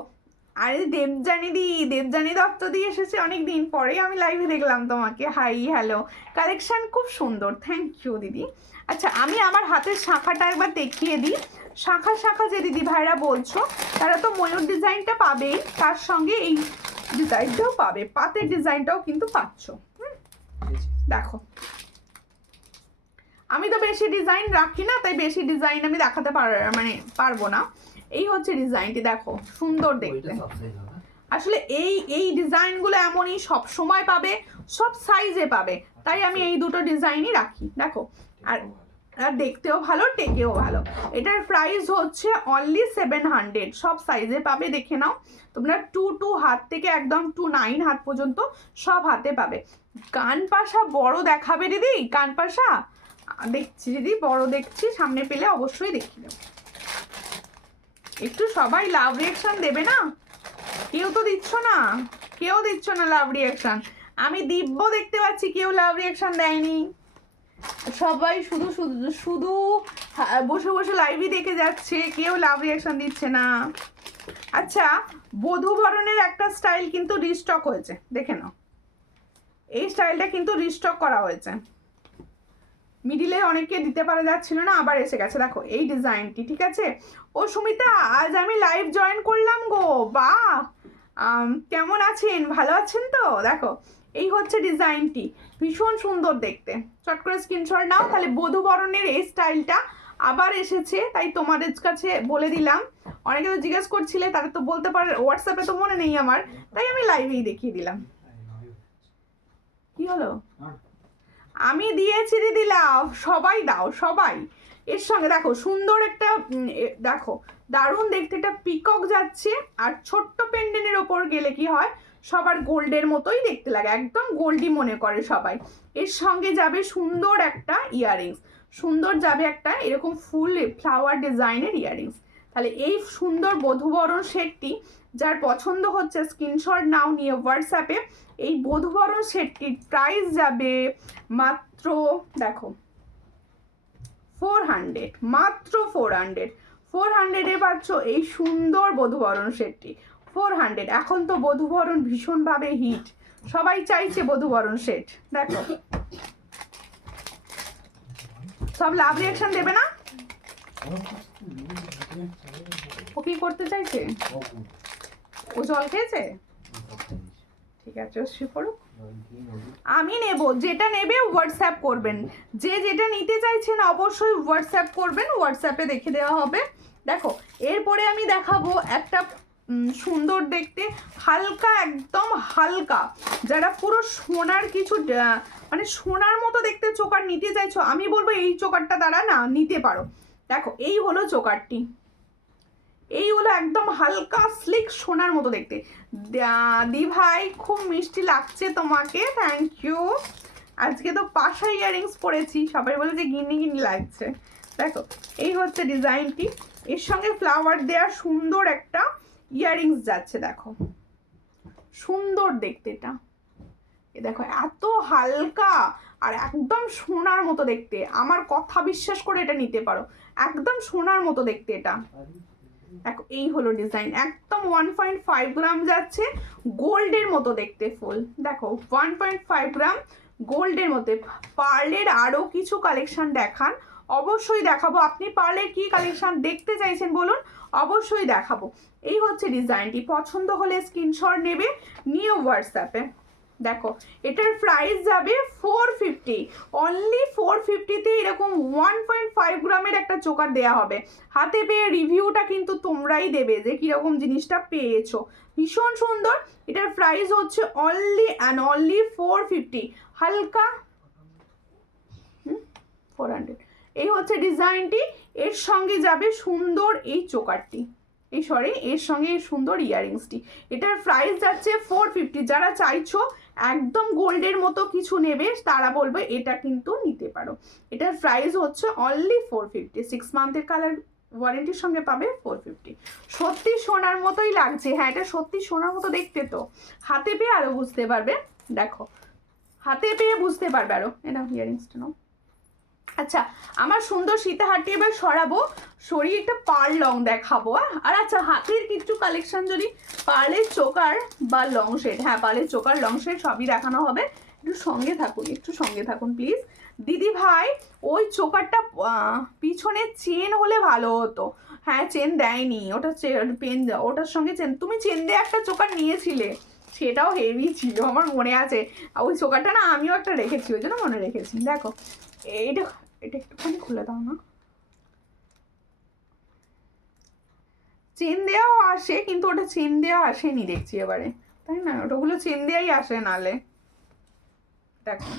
আরে দেবজানি দত্ত দিয়ে এসেছে অনেক দিন পরে, আমি লাইভে দেখলাম তোমাকে। হাই হ্যালো, কালেকশন খুব সুন্দর, থ্যাংক ইউ দিদি। আচ্ছা আমি আমার হাতের শাখাটা একবার দেখিয়ে দিই। শাখা যে দিদি ভাইরা বলছো তারা তো ময়ূর ডিজাইনটা পাবেই, তার সঙ্গে এই ডিজাইনটাও পাবে, পাতের ডিজাইনটাও কিন্তু পাচ্ছ। দেখো আমি তো বেশি ডিজাইন রাখি না, তাই বেশি ডিজাইন আমি দেখাতে পারবো না। এই হচ্ছে ডিজাইনটি, দেখো সুন্দর দেখতে। আসলে এই ডিজাইনগুলো এমনই, সব সময় পাবে, সব সাইজে পাবে, তাই আমি এই দুটো ডিজাইনই রাখি। দেখো আর দেখতেও ভালো, টেকেও ভালো। এটার প্রাইস হচ্ছে অনলি 700, সব সাইজে পাবে, দেখে নাও তোমরা। 2 হাত থেকে একদম 9 হাত পর্যন্ত সব হাতে পাবে। কানপাশা বড় দেখাবে দিদি? কানপাশা দেখছি দিদি, বড় দেখছি, সামনে পেলে অবশ্যই দেখিয়ে দেবো। একটু সবাই লাভ রিয়াকশন দেবে না? কেউ তো দিচ্ছ না লাভ রিয়াকশন। আমি দিব্য দেখতে পাচ্ছি কেউ লাভ রিয়াকশন দেয়নি, সবাই শুধু বসে বসে লাইভই দেখে যাচ্ছে, কেউ লাভ রিয়াকশন দিচ্ছে না। আচ্ছা বধূবরণের একটা স্টাইল কিন্তু রিস্টক হয়েছে, দেখে নাও। এই স্টাইলটা কিন্তু রিস্টক করা হয়েছে, মিডিলে অনেকে দিতে পারা যাচ্ছিল না, আবার এসে গেছে। দেখো এই ডিজাইনটি, ঠিক আছে। ও সুমিতা আজ আমি লাইভ জয়েন করলাম গো, বাহ কেমন আছেন, ভালো আছেন তো? দেখো এই হচ্ছে ডিজাইনটি, ভীষণ সুন্দর দেখতে। চট করে স্ক্রিনশট নাও, তাহলে বধূবরণের এই স্টাইলটা আবার এসেছে, তাই তোমাদের কাছে বলে দিলাম। অনেকে তো জিজ্ঞেস করছিলে, তারা তো বলতে পারে, হোয়াটসঅ্যাপে তো মনে নেই আমার, তাই আমি লাইভেই দেখিয়ে দিলাম। কি হলো? আমি দিয়েছি দিদি লাভ, সবাই দাও, সবাই। এর সঙ্গে দেখো সুন্দর একটা, দেখো দারুণ দেখতে, একটা পিকক যাচ্ছে, আর ছোট্ট পেন্ডেন্টের ওপর গেলে কি হয়, সবার গোল্ডের মতোই দেখতে লাগে, একদম গোল্ডই মনে করে সবাই। এর সঙ্গে যাবে সুন্দর একটা ইয়াররিংস, সুন্দর যাবে একটা এরকম ফুল ফ্লাওয়ার ডিজাইনের ইয়াররিংস। তাহলে এই সুন্দর বধূবরণ সেটটি যার পছন্দ হচ্ছে স্ক্রিনশট নাও, নিয়ে হোয়াটসঅ্যাপে। এই বধূবরণ সেটটির প্রাইস যাবে মাত্র, দেখো 400, মাত্র 400 পাচ্ছ এই সুন্দর বধূবরণ সেটটি, 400। এখন তো বধূবরণ ভীষণভাবে হিট, সবাই চাইছে বধূবরণ সেট। দেখো সব লাভ রিয়াকশন দেবে না? ও কি করতে চাইছে? ও জল খেয়েছে? ঠিক আছে, ও শুয়ে পড়ুক। আমি নেব, যেটা নেবে হোয়াটসঅ্যাপ করবেন, যে যেটা নিতে চাইছেন অবশ্যই হোয়াটসঅ্যাপ করবেন, হোয়াটসঅ্যাপে দেখে দেওয়া হবে। দেখো এরপরে আমি দেখাবো একটা সুন্দর দেখতে হালকা, একদম হালকা, যারা পুরো সোনার কিছু মানে সোনার মতো দেখতে চোকার নিতে চাইছো, আমি বলবো এই চোকারটা দ্বারা না নিতে পারো। দেখো এই হলো চোকারটি, এই হলো একদম হালকা স্লিক সোনার মতো দেখতে। দি ভাই খুব মিষ্টি লাগছে তোমাকে, থ্যাংক ইউ। আজকে তো পাশা ইয়াররিংস পরেছি, সবাই বলে যে গিনি গিনি লাগছে। দেখো এই হচ্ছে ডিজাইনটি, এর সঙ্গে ফ্লাওয়ার দেওয়া সুন্দর একটা ইয়াররিংস যাচ্ছে। দেখো সুন্দর দেখতে এটা, এ দেখো এত হালকা আর একদম সোনার মতো দেখতে। আমার কথা বিশ্বাস করে এটা নিতে পারো, একদম সোনার মতো দেখতে এটা। দেখো এই হলো ডিজাইন, একদম 1.5 গ্রাম যাচ্ছে, গোল্ডের মতো দেখতে ফুল। দেখো 1.5 গ্রাম গোল্ডের মধ্যে। পার্লের আরও কিছু কালেকশন দেখান, অবশ্যই দেখাবো। আপনি পার্লের কি কালেকশন দেখতে চাইছেন বলুন, অবশ্যই দেখাবো। এই হচ্ছে ডিজাইনটি, পছন্দ হলে স্ক্রিনশট নেবে, নিয়ে হোয়াটসঅ্যাপে। দেখো এটার প্রাইস যাবে 450, অনলি 450-তে এরকম 1.5 গ্রামের একটা চোকার দেয়া হবে। হাতে পেয়ে রিভিউটা কিন্তু তোমরাই দেবে যে কীরকম জিনিসটা পেয়েছো, ভীষণ সুন্দর। এটার প্রাইস হচ্ছে অনলি অ্যান্ড অনলি 450, হালকা 400। এই হচ্ছে ডিজাইনটি, এর সঙ্গে যাবে সুন্দর এই চোকারটি, এর সঙ্গে সুন্দর ইয়াররিংসটি। এটার প্রাইস যাচ্ছে 450। যারা চাইছো একদম গোল্ডের মতো কিছু নেবে তারা বলবে এটা কিন্তু নিতে পারো। এটার প্রাইস হচ্ছে অনলি 450, 6 মান্থের কালার ওয়ারেন্টির সঙ্গে পাবে 450। সত্যি সোনার মতোই লাগছে, হ্যাঁ এটা সত্যি সোনার মতো দেখতে। তো হাতে পেয়ে আরো বুঝতে পারবে, দেখো হাতে পেয়ে বুঝতে পারবে আরো। এটা ইয়াররিংসটা নাও। আচ্ছা আমার সুন্দর সীতাহারটি এবার সরাবো, সরিয়ে একটা পার্ল লং দেখাবো। আর আচ্ছা হাতের কিছু কালেকশন যদি পার্লের চোকার বা লং শেড, হ্যাঁ পার্লের চোকার লং শেড সবই দেখানো হবে। একটু সঙ্গে থাকুন, একটু সঙ্গে থাকুন প্লিজ। দিদি ভাই ওই চোকারটা পিছনে চেন হলে ভালো হতো। হ্যাঁ চেন দেয়নি, ওটা পেন, ওটার সঙ্গে চেন, তুমি চেন দিয়ে একটা চোকার নিয়েছিলে, সেটাও হেভি ছিল আমার মনে আছে। ওই চোকারটা না আমিও একটা রেখেছি, ওই জন্য মনে রেখেছি। দেখো এটা একটুখানি খুলে দাও না। চেন দেওয়াও আসে, কিন্তু ওটা চেন দেওয়া আসেনি দেখছি এবারে, তাই না? ওটাগুলো চেন দেওয়াই আসে নালে, দেখো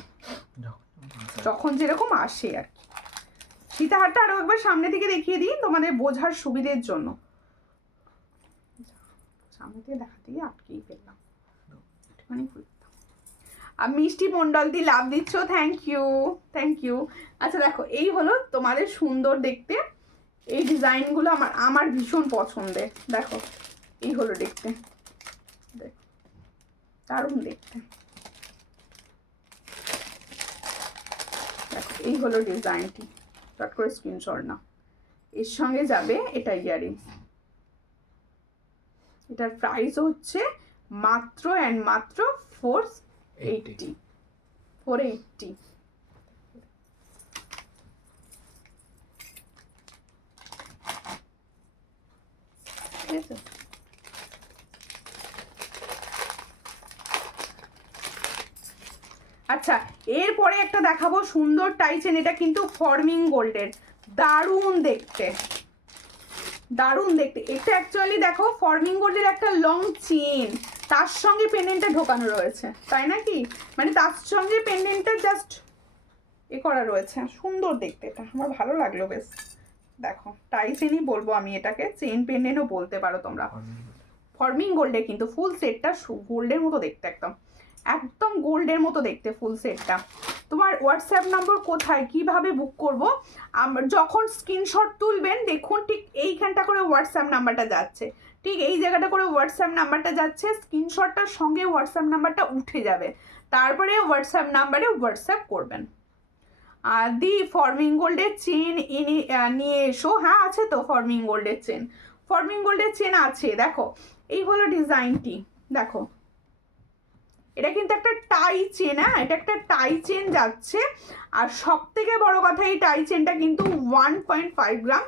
যখন যেরকম আসে আর কি। সীতাহারটা আরো একবার সামনে থেকে দেখিয়ে দিই তোমাদের বোঝার সুবিধের জন্য। সামনে থেকে দেখাতে গিয়ে আটকেই ফেললাম, একটুখানি খুলে। আর মিষ্টি মন্ডল দি লাভ দিচ্ছ, থ্যাংক ইউ থ্যাংক ইউ। আচ্ছা দেখো এই হলো তোমাদের সুন্দর দেখতে, এই ডিজাইনগুলো আমার ভীষণ পছন্দের। দেখো এই হলো দেখতে, দেখো দারুণ দেখতে। দেখো এই হলো ডিজাইনটি, চট করে স্ক্রিনশট নাও। এর সঙ্গে যাবে এটা ইয়াররিংস। এটার প্রাইস হচ্ছে মাত্র অ্যান্ড মাত্র 480। ঠিক আছে, আচ্ছা এরপরে একটা দেখাবো সুন্দর টাইচেন, এটা কিন্তু ফর্মিং গোল্ডের, দারুণ দেখতে দারুণ দেখতে। এটা অ্যাকচুয়ালি দেখো ফর্মিং গোল্ডের একটা লং চেন, তার সঙ্গে পেন্ডেন্টটা ঢোকানো রয়েছে, তাই নাকি? মানে তার সঙ্গে পেন্ডেন্টটা জাস্ট এ করা রয়েছে, সুন্দর দেখতে। এটা আমার ভালো লাগলো বেশ। দেখো টাইচেনই বলবো আমি এটাকে, চেন পেন্ডেন্টও বলতে পারো তোমরা। ফর্মিং গোল্ডে কিন্তু ফুল সেটটা গোল্ডের মতো দেখতে, একদম একদম গোল্ডের মতো দেখতে ফুল সেটটা। তোমার হোয়াটসঅ্যাপ নম্বর কোথায়, কিভাবে বুক করব? যখন স্ক্রিনশট তুলবেন দেখুন ঠিক এইখানটা করে হোয়াটসঅ্যাপ নাম্বারটা যাচ্ছে, ঠিক এই জায়গাটা করে হোয়াটসঅ্যাপ নাম্বারটা যাচ্ছে, স্ক্রিনশটটার সঙ্গে হোয়াটসঅ্যাপ নাম্বারটা উঠে যাবে, তারপরে হোয়াটসঅ্যাপ নাম্বারে হোয়াটসঅ্যাপ করবেন। আর দি ফর্মিং গোল্ডের চেন নিয়ে এসো। হ্যাঁ আছে তো ফর্মিং গোল্ডের চেন, ফর্মিং গোল্ডের চেন আছে। দেখো এই হলো ডিজাইনটি, দেখো এটা কিন্তু একটা টাই চেন, হ্যাঁ এটা একটা টাই চেন যাচ্ছে। আর সব থেকে বড় কথা এই টাই চেনটা কিন্তু 1.5 গ্রাম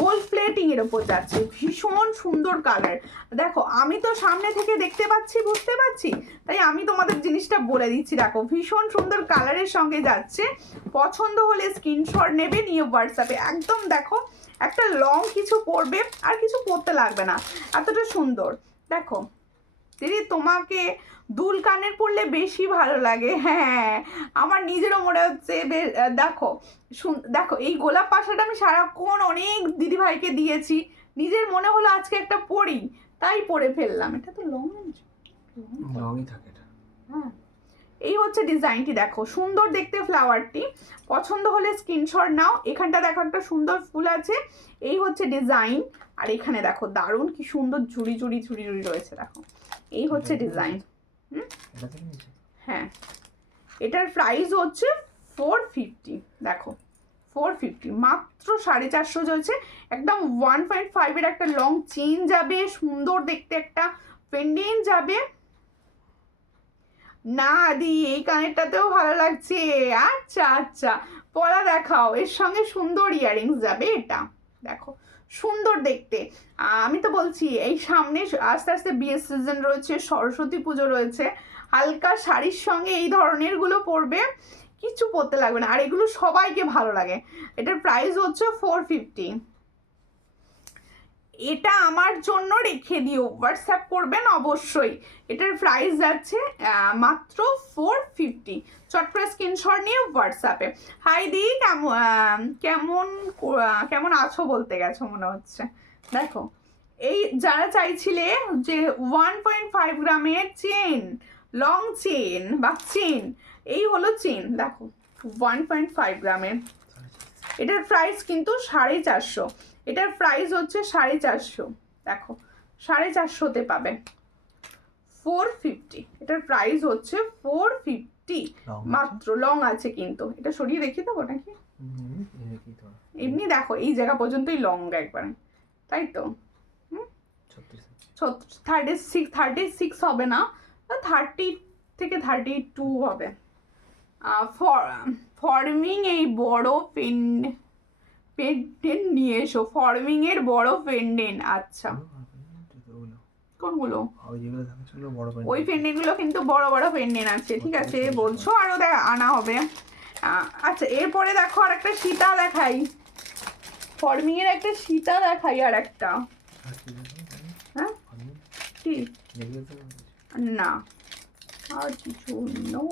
গোল্ড প্লেটিং এর ওপর যাচ্ছে। ভীষণ সুন্দর কালার। দেখো আমি তো সামনে থেকে দেখতে পাচ্ছি, বুঝতে পারছি, তাই আমি তোমাদের জিনিসটা বলে দিচ্ছি। দেখো ভীষণ সুন্দর কালারের সঙ্গে যাচ্ছে। পছন্দ হলে স্ক্রিনশট নেবে, নিয়ে হোয়াটসঅ্যাপে একদম দেখো একটা লং কিছু পরবে, আর কিছু পরতে লাগবে না, এতটা সুন্দর। দেখো দিদি তোমাকে দুল কানের পরলে বেশি ভালো লাগে। হ্যাঁ আমার নিজেরও মনে হচ্ছে দেখো দেখো এই গোলাপ পাশাটা আমি সারাক্ষণ অনেক দিদিভাইকে দিয়েছি, নিজের মনে হলো আজকে একটা পরি, তাই পরে ফেললাম। এটা তো লংই থাকে এটা। হ্যাঁ এই হচ্ছে ডিজাইনটি, দেখো সুন্দর দেখতে ফ্লাওয়ারটি। পছন্দ হলে স্ক্রিনশট নাও। এখানটা দেখো একটা সুন্দর ফুল আছে, এই হচ্ছে ডিজাইন। আর এখানে দেখো দারুণ কি সুন্দর ঝুড়ি ঝুড়ি ঝুড়ি ঝুড়ি রয়েছে, দেখো এই হচ্ছে ডিজাইন। হ্যাঁ এটার প্রাইস হচ্ছে 450, দেখো 450, মাত্র 450 চলছে। একদম 1.5 এর একটা লং চেন যাবে, সুন্দর দেখতে একটা পেন্ডেন্ট যাবে। না দি এই কানেরটাতেও ভালো লাগছে। আচ্ছা আচ্ছা পরা দেখাও, এর সঙ্গে সুন্দর ইয়াররিংস যাবে। এটা দেখো সুন্দর দেখতে। আমি তো বলছি এই সামনে আস্তে আস্তে বিয়ের সিজন রয়েছে, সরস্বতী পুজো রয়েছে, হালকা শাড়ির সঙ্গে এই ধরনের গুলো পরবে, কিছু পরতে লাগবে না, আর এগুলো সবাইকে ভালো লাগে। এটার প্রাইস হচ্ছে 450। এটা আমার জন্য রেখে দিও, হোয়াটসঅ্যাপ করবেন অবশ্যই। এটার প্রাইস যাচ্ছে মাত্র 450। চট করে স্ক্রিনশট নিয়ে হোয়াটসঅ্যাপে। হাই দি কেমন কেমন আছো বলতে গেছো মনে হচ্ছে। দেখো এই যারা চাইছিলে যে 1.5 গ্রামের চেন, লং চেন বা চেন, এই হলো চেন, দেখো 1.5 গ্রামের। এটার প্রাইস কিন্তু 450। এটার প্রাইস হচ্ছে 450, দেখো 450-তে পাবে 450। এটার প্রাইস হচ্ছে 450 মাত্র। লং আছে কিন্তু, এটা সরিয়ে দেখিয়ে দেবো নাকি? এমনি দেখো এই জায়গা পর্যন্তই লং একবার, তাই তো 36 হবে না, 30 থেকে 32 হবে। ফর্মিং এই বড় পেন্ডেন্ট নিয়ে এসো, ফর্মিং এর বড় পেন্ডেন্ট। আচ্ছা কোনগুলো? ওই পেন্ডেন্ট গুলো কিন্তু বড় বড় পেন্ডেন্ট আছে, ঠিক আছে বলছো, আরো আনা হবে। আচ্ছা এরপরে দেখো আর একটা সীতা দেখাই, ফর্মিং এর একটা সীতা দেখাই, আর একটা হ্যাঁ কি না আর কিছু নো।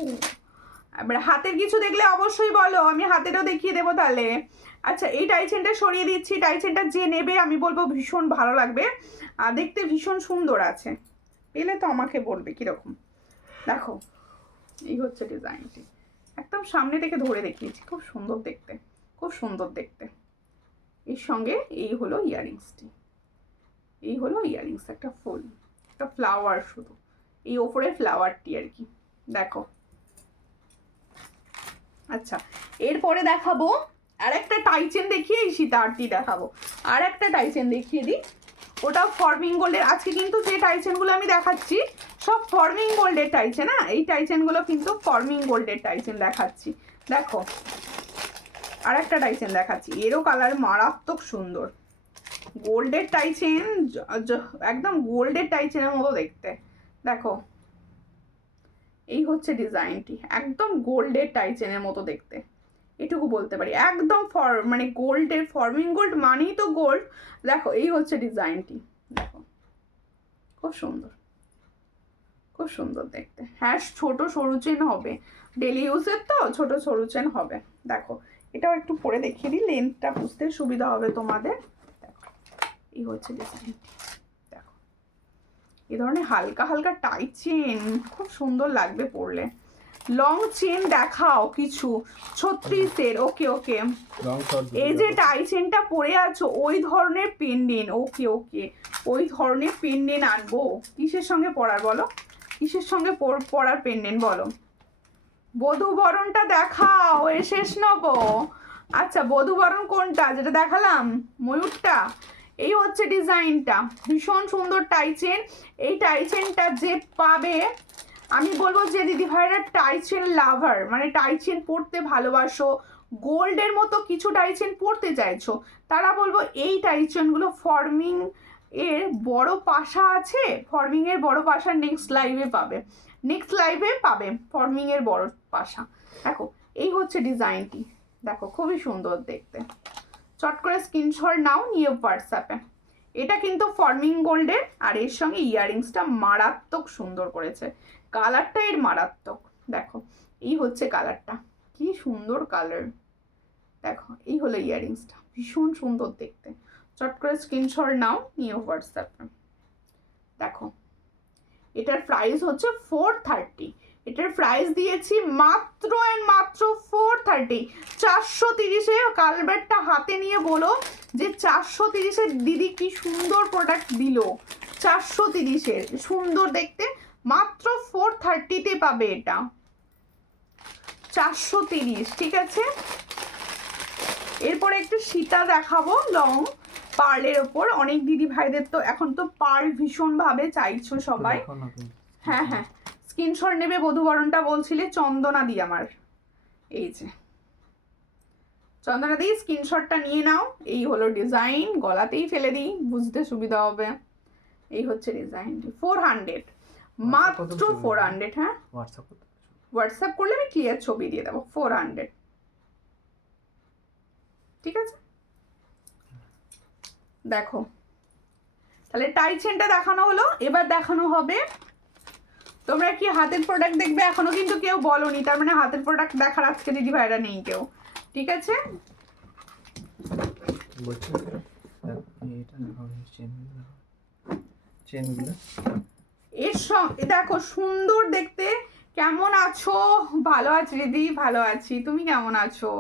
এবার হাতের কিছু দেখলে অবশ্যই বলো, আমি হাতেরও দেখিয়ে দেবো তাহলে। আচ্ছা এই টাইচেনটা সরিয়ে দিচ্ছি। টাইচেনটা যে নেবে আমি বলবো ভীষণ ভালো লাগবে, আর দেখতে ভীষণ সুন্দর আছে, পেলে তো আমাকে বলবে কিরকম। দেখো এই হচ্ছে ডিজাইনটি, একদম সামনে থেকে ধরে দেখিয়েছি, খুব সুন্দর দেখতে, খুব সুন্দর দেখতে। এর সঙ্গে এই হলো ইয়াররিংসটি, এই হলো ইয়াররিংস, একটা ফুল, একটা ফ্লাওয়ার, শুধু এই ওপরে ফ্লাওয়ারটি আর কি, দেখো। আচ্ছা এরপরে দেখাবো আর একটা টাইচেন, দেখিয়ে এই সীতারটি দেখাবো। আর একটা টাইচেন দেখিয়ে দিই, ওটা ফর্মিং গোল্ডের। আজকে কিন্তু যে টাইচেনগুলো আমি দেখাচ্ছি সব ফর্মিং গোল্ডের টাইচেন, না এই টাইচেনগুলো কিন্তু ফর্মিং গোল্ডের টাইচেন দেখাচ্ছি। দেখো আর একটা টাইচেন দেখাচ্ছি, এরও কালার মারাত্মক সুন্দর, গোল্ডের টাইচেন, একদম গোল্ডের টাইচেনের মতো দেখতে। দেখো এই হচ্ছে ডিজাইনটি, একদম গোল্ডের টাইচেনের মতো দেখতে, এটুকু বলতে পারি। একদম মানে গোল্ডের, ফর্মিং গোল্ড মানেই তো গোল্ড। দেখো এই হচ্ছে ডিজাইনটি, দেখো খুব সুন্দর, খুব সুন্দর দেখতে। হ্যাঁ ছোট সরু চেন হবে, ডেলি ইউজের তো ছোট সরু চেন হবে। দেখো এটাও একটু পরে দেখিয়ে দিই, লেন্থটা বুঝতে সুবিধা হবে তোমাদের। দেখো এই হচ্ছে ডিজাইনটি, দেখো এই ধরনের হালকা হালকা টাইট চেন খুব সুন্দর লাগবে পরলে। লং চেন দেখাও কিছু 36-এর। ওকে ওকে, এই যে টাই চেনটা পরে আছো ওই ধরনের পেন্ডেন্ট, ওকে ওকে ওই ধরনের পেন্ডেন্ট আনবো। কিসের সঙ্গে পরার বলো, কিসের সঙ্গে পরার পেন্ডেন্ট বলো? বধূবরণটা দেখাও, এ শেষ নেবো। আচ্ছা বধূবরণ কোনটা, যেটা দেখালাম ময়ূরটা? এই হচ্ছে ডিজাইনটা, ভীষণ সুন্দর টাইচেন। এই টাইচেনটা যে পাবে আমি বলবো যে দিদি ভাইরা টাই চেন লাভার, মানে টাই চেন পড়তে ভালোবাসো, গোল্ডের মতো কিছু টাই চেন পড়তে চাইছো, তারা বলবো এই টাই চেনগুলো ফর্মিং এর বড় পাশা আছে, ফর্মিং এর বড় পাশা নেক্সট লাইভে পাবে, নেক্সট লাইভে পাবে ফর্মিং এর বড় পাশা। দেখো এই হচ্ছে ডিজাইনটি, দেখো খুবই সুন্দর দেখতে। চট করে স্ক্রিনশট নাও, নিয়ে হোয়াটসঅ্যাপে। এটা কিন্তু ফর্মিং গোল্ডের, আর এর সঙ্গে ইয়াররিংসটা মারাত্মক সুন্দর করেছে, কালারটা এর মারাত্মক। দেখো এই হচ্ছে কালারটা, কি সুন্দর কালার। দেখো এই হলো ইয়াররিংসটা, ভীষণ সুন্দর দেখতে। চট করে স্ক্রিনশট নাও, নিয়ে হোয়াটসঅ্যাপে। দেখো এটার প্রাইস হচ্ছে 430, এটার প্রাইস দিয়েছি মাত্র অ্যান্ড মাত্র 430। 430-এ কালবারটা হাতে নিয়ে বলো যে 430-এর দিদি কি সুন্দর প্রোডাক্ট দিল। 430-এর সুন্দর দেখতে, মাত্র 430-তে পাবে এটা, 430, ঠিক আছে। এরপরে একটু সীতা দেখাবো লং পার্লের ওপর। অনেক দিদি ভাইদের তো এখন তো পার্ল ভীষণ ভাবে চাইছো সবাই। হ্যাঁ হ্যাঁ, স্ক্রিনশট নেবে। বধূবরণটা বলছিলে চন্দনা দি আমার, এই যে চন্দনা দি স্ক্রিনশটটা নিয়ে নাও। এই হলো ডিজাইন, গলাতেই ফেলে দিই বুঝতে সুবিধা হবে। এই হচ্ছে ডিজাইনটি, 400, মাত্র 400। হ্যাঁ হোয়াটসঅ্যাপ করলে আমি ক্লিয়ার ছবি দিয়ে দেবো, 400, ঠিক আছে। দেখো তাহলে টাই চেনটা দেখানো হলো, এবার দেখানো হবে। তোমরা কি হাতের প্রোডাক্ট দেখবে? এখনো কিন্তু কেউ বলোনি, তার মানে হাতের প্রোডাক্ট দেখার আজকে দিদি ভাইরা নেই কেউ, ঠিক আছে। এর সঙ্গে দেখো সুন্দর দেখতে। কেমন আছো? ভালো আছি দিদি, ভালো আছি, তুমি কেমন আছো?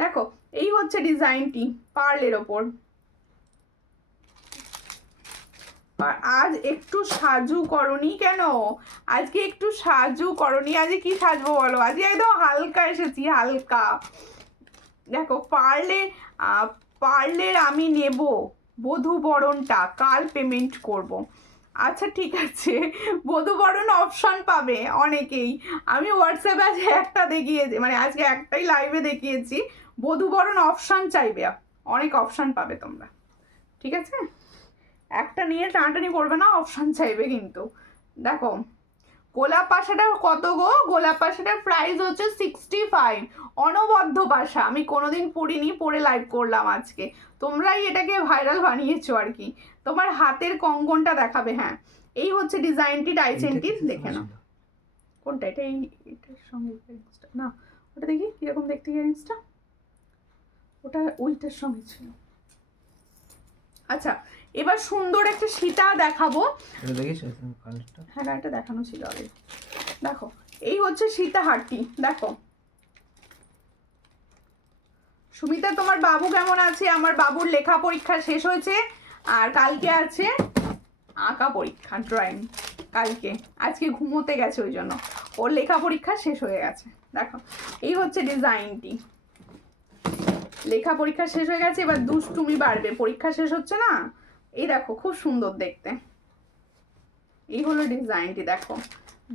দেখো এই হচ্ছে ডিজাইনটি পার্লের ওপর। আজ একটু সাজু করনি কেন? আজকে একটু সাজু করনি, আজকে কি সাজবো বলো? আজকে একদম হালকা এসেছি, হালকা। দেখো পার্লের আমি নেব বধূবরণটা, কাল পেমেন্ট করব। আচ্ছা ঠিক আছে, বধূবরণ অপশন পাবে অনেকেই। আমি হোয়াটসঅ্যাপে আজ একটা দেখিয়েছি, মানে আজকে একটাই লাইভে দেখিয়েছি, বধূবরণ অপশন চাইবে, অনেক অপশন পাবে তোমরা, ঠিক আছে। একটা নিয়ে টানাটানি করবে না, অপশন চাইবে কিন্তু। দেখো গোলাপ পাশাটা কত গো? গোলাপ পাশাটার প্রাইস হচ্ছে 65, অনবদ্য পাশা। আমি কোনোদিন পরিনি, পরে লাইভ করলাম আজকে, তোমরাই এটাকে ভাইরাল বানিয়েছো আর কি। তোমার হাতের কঙ্কনটা দেখাবে। হ্যাঁ এই হচ্ছে ডিজাইনটি, টাইচেনটি দেখে নাও। কোনটা? এটা এটার সঙ্গে না, ওটা দেখি কিরকম দেখতে ইয়ারিংসটা, ওটা ওইটার সঙ্গে ছিল। আচ্ছা এবার সুন্দর একটা সীতা দেখাবো। হ্যাঁ এটা দেখানো ছিল আগে। দেখো এই হচ্ছে সীতা হারটি। দেখো সুমিতা তোমার বাবু কেমন আছে? আমার বাবুর লেখা পরীক্ষা শেষ হয়েছে, আর কালকে আছে আঁকা পরীক্ষা, ড্রয়িং কালকে। আজকে ঘুমোতে গেছে, ওই জন্য ওর লেখা পরীক্ষা শেষ হয়ে গেছে। দেখো এই হচ্ছে ডিজাইনটি, লেখা পরীক্ষা শেষ হয়ে গেছে, এবার দুষ্টুমি বাড়বে, পরীক্ষা শেষ হচ্ছে না। এই দেখো খুব সুন্দর দেখতে, এই হলো ডিজাইনটি। দেখো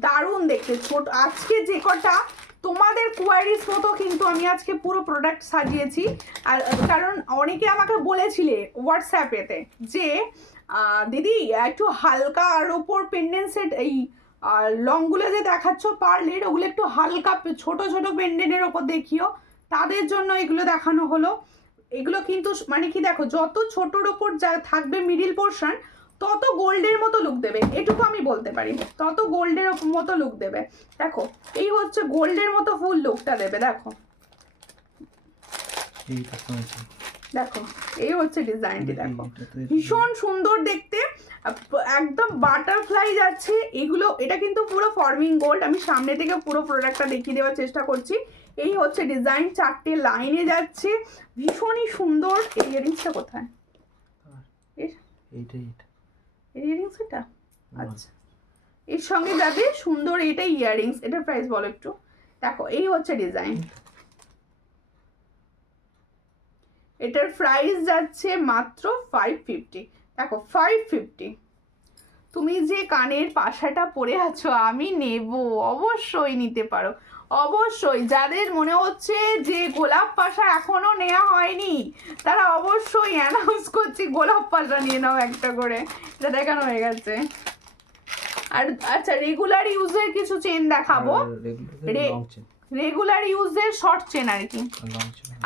দারুণ দেখতে, ছোট। আজকে যে কটা তোমাদের কোয়ারিজ মতো কিন্তু আমি আজকে পুরো প্রোডাক্ট সাজিয়েছি। আর কারণ অনেকে আমাকে বলেছিলে হোয়াটসঅ্যাপেতে যে দিদি একটু হালকা আর ওপর পেন্ডেন্ট সেট, এই লংগুলো যে দেখাচ্ছ পার্লের, ওগুলো একটু হালকা ছোট ছোট পেন্ডেন্টের ওপর দেখিও, তাদের জন্য এগুলো দেখানো হলো। এগুলো কিন্তু মানে কি দেখো, যত ছোটোর ওপর যা থাকবে মিডিল পোর্শন, তত গোল্ডের মতো লুক দেবে, এটুকু আমি বলতে পারি, তত গোল্ডের মতো লুক দেবে। দেখো এই হচ্ছে গোল্ডের মতো ফুল লুকটা দেবে। দেখো দেখো এই হচ্ছে ডিজাইনটি, দেখো ভীষণ সুন্দর দেখতে, একদম বাটারফ্লাই যাচ্ছে এগুলো। এটা কিন্তু পুরো ফর্মিং গোল্ড, আমি সামনে থেকে পুরো প্রোডাক্টটা দেখিয়ে দেওয়ার চেষ্টা করছি। এই হচ্ছে ডিজাইন, 4টে লাইনে যাচ্ছে, ভীষণই সুন্দর। এই ইয়ারিংসটা কোথায়? ইয়ারিংস এটা, আচ্ছা এর সঙ্গে যাবে সুন্দর এটা ইয়ারিংস। এটার প্রাইস বলো একটু। দেখো এই হচ্ছে ডিজাইন, এটার প্রাইস যাচ্ছে মাত্র 550। দেখো 550, তুমি যে কানের পাশাটা পরে আছো আমি নেব, অবশ্যই নিতে পারো, অবশ্যই। যাদের মনে হচ্ছে যে গোলাপ পাশা এখনো নেওয়া হয়নি তারা অবশ্যই অ্যানাউন্স করছি গোলাপ পাশা নিয়ে নাও একটা করে, এটা দেখানো হয়ে গেছে। আর আচ্ছা, রেগুলার ইউজের কিছু চেন দেখাবো, রেগুলার ইউজের শর্ট চেন আর কি,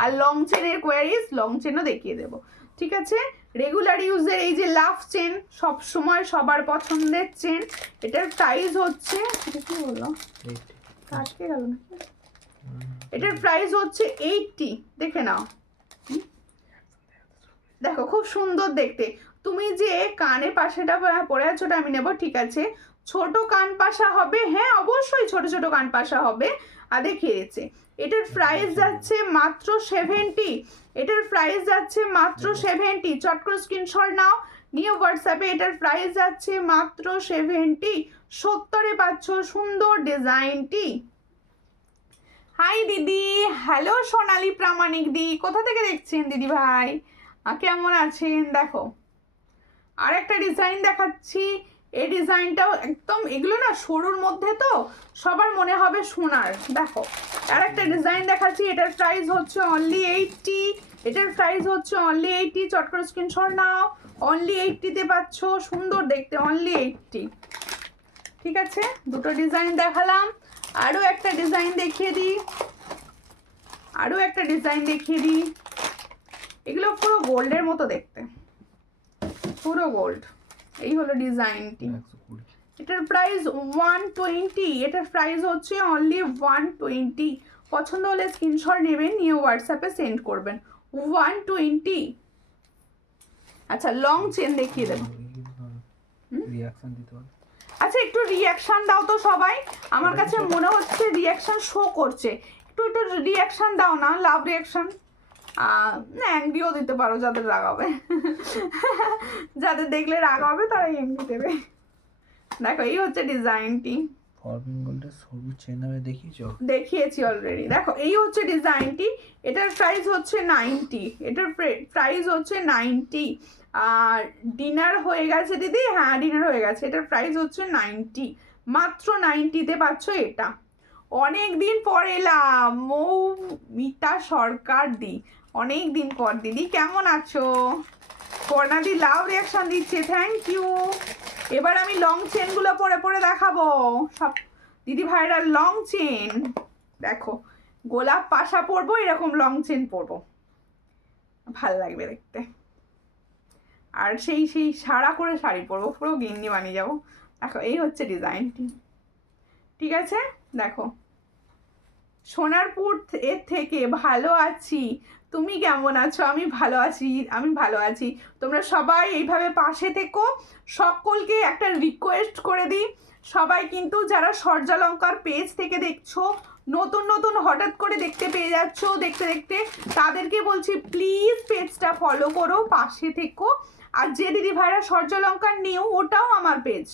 আর লং চেনের কোয়ারিজ লং চেনও দেখিয়ে দেবো, ঠিক আছে। রেগুলার ইউজের এই যে লাভ চেন, সব সময় সবার পছন্দের চেন, এটার প্রাইস হচ্ছে, এটা কি বললো কাটকে গেল নাকি, এটার প্রাইস হচ্ছে 80, দেখে নাও, দেখো খুব সুন্দর দেখতে। তুমি যে কানে পাশাটা পরে আছো ওটা আমি নেবো, ঠিক আছে। ছোট কান পাশা হবে, হ্যাঁ অবশ্যই ছোট ছোট কান পাশা হবে, আর দেখিয়েছে। এটার প্রাইস যাচ্ছে মাত্র 70, এটার প্রাইস যাচ্ছে মাত্র 70, চট করে স্ক্রিনশট নাও, নিয়ে হোয়াটসঅ্যাপে, এটার প্রাইস যাচ্ছে মাত্র 70, 70-এ পাচ্ছ সুন্দর ডিজাইনটি। হাই দিদি, হ্যালো সোনালী প্রামাণিক দি, কোথা থেকে দেখছেন দিদি ভাই, কেমন আছেন? দেখো আর একটা ডিজাইন দেখাচ্ছি, এই ডিজাইনটাও একদম, এগুলো না সরুর মধ্যে তো সবার মনে হবে সোনার। দেখো আর একটা ডিজাইন দেখাচ্ছি, এটার প্রাইস হচ্ছে অনলি 80, এটার প্রাইস হচ্ছে অনলি 80, চট করে স্ক্রিনশট নাও, অনলি 80-তে পাচ্ছ, সুন্দর দেখতে, অনলি 80, ঠিক আছে। দুটো ডিজাইন দেখালাম, আরও একটা ডিজাইন দেখিয়ে দিই, আরও একটা ডিজাইন দেখিয়ে দিই। এগুলো পুরো গোল্ডের মতো দেখতে, পুরো গোল্ড। এই হলো ডিজাইনটি, এটার প্রাইস 120, এটার প্রাইস হচ্ছে অনলি 120। পছন্দ হলে স্ক্রিনশট নেবেন, নিয়ে হোয়াটসঅ্যাপে সেন্ড করবেন, 120। আচ্ছা লং চেন দেখিয়ে দেবো, আচ্ছা একটু রিয়াকশন দাও তো সবাই, আমার কাছে মনে হচ্ছে রিয়াকশন শো করছে, একটু একটু রিয়াকশন দাও না, লাভ রিয়াকশন, না অ্যাংরিও দিতে পারো যাদের রাগ হবে, যাদের দেখলে রাগ হবে তারা এমনি দেবে। দেখো এই হচ্ছে ডিজাইনটি, দেখিয়েছি অলরেডি। দেখো এই হচ্ছে ডিজাইনটি, এটার প্রাইস হচ্ছে 90, এটার প্রাইস হচ্ছে 90। আর ডিনার হয়ে গেছে দিদি, হ্যাঁ ডিনার হয়ে গেছে, এটার প্রাইস হচ্ছে 90, মাত্র 90-তে পাচ্ছ এটা। অনেক দিন পর এলাম, মৌমিতা সরকার দি, অনেক দিন পর। দিদি কেমন আছো? কর্ণাদি লাভ রিয়াকশন দিচ্ছে, থ্যাংক ইউ। এবার আমি লং চেনগুলো পরে পরে দেখাবো, সব দিদি ভাইরা লং চেন দেখো, গোলাপ পাশা পরবো, এরকম লং চেন পরবো, ভাল লাগবে দেখতে। আর সেই সারা করে শাড়ি পরবো, পুরো গিন্নি বানিয়ে যাবো। দেখো এই হচ্ছে ডিজাইনটি, ঠিক আছে। দেখো সোনারপুর এর থেকে ভালো আছি, তুমি কেমন আছো? আমি ভালো আছি, আমি ভালো আছি। তোমরা সবাই এইভাবে পাশে থেকো। সকলকে একটা রিকোয়েস্ট করে দিই, সবাই কিন্তু যারা সূর্যালঙ্কার পেজ থেকে দেখছো, নতুন নতুন হঠাৎ করে দেখতে পেয়ে যাচ্ছ, দেখতে দেখতে তাদেরকে বলছি প্লিজ পেজটা ফলো করো, পাশে থেকো। আর যে দিদি ভাইরা সূর্যালঙ্কার নিউ, ওটাও আমার পেজ,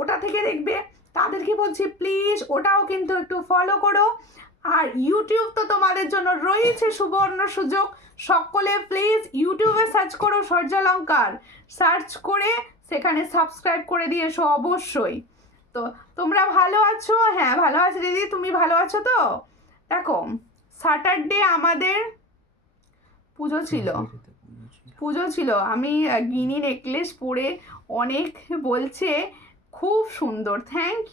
ওটা থেকে দেখবে, তাদেরকে বলছি প্লিজ ওটাও কিন্তু একটু ফলো করো। আর ইউটিউব তো তোমাদের জন্য রয়েছে সুবর্ণ সুযোগ, সকলে প্লিজ ইউটিউবে সার্চ করো সূর্যালঙ্কার, সার্চ করে সেখানে সাবস্ক্রাইব করে দিয়ে এসো অবশ্যই। তো তোমরা ভালো আছো? হ্যাঁ ভালো আছি দিদি, তুমি ভালো আছো তো? দেখো স্যাটারডে আমাদের পুজো ছিল, আমি গিনি নেকলেস পরে, অনেক বলছে খুব সুন্দর, থ্যাংক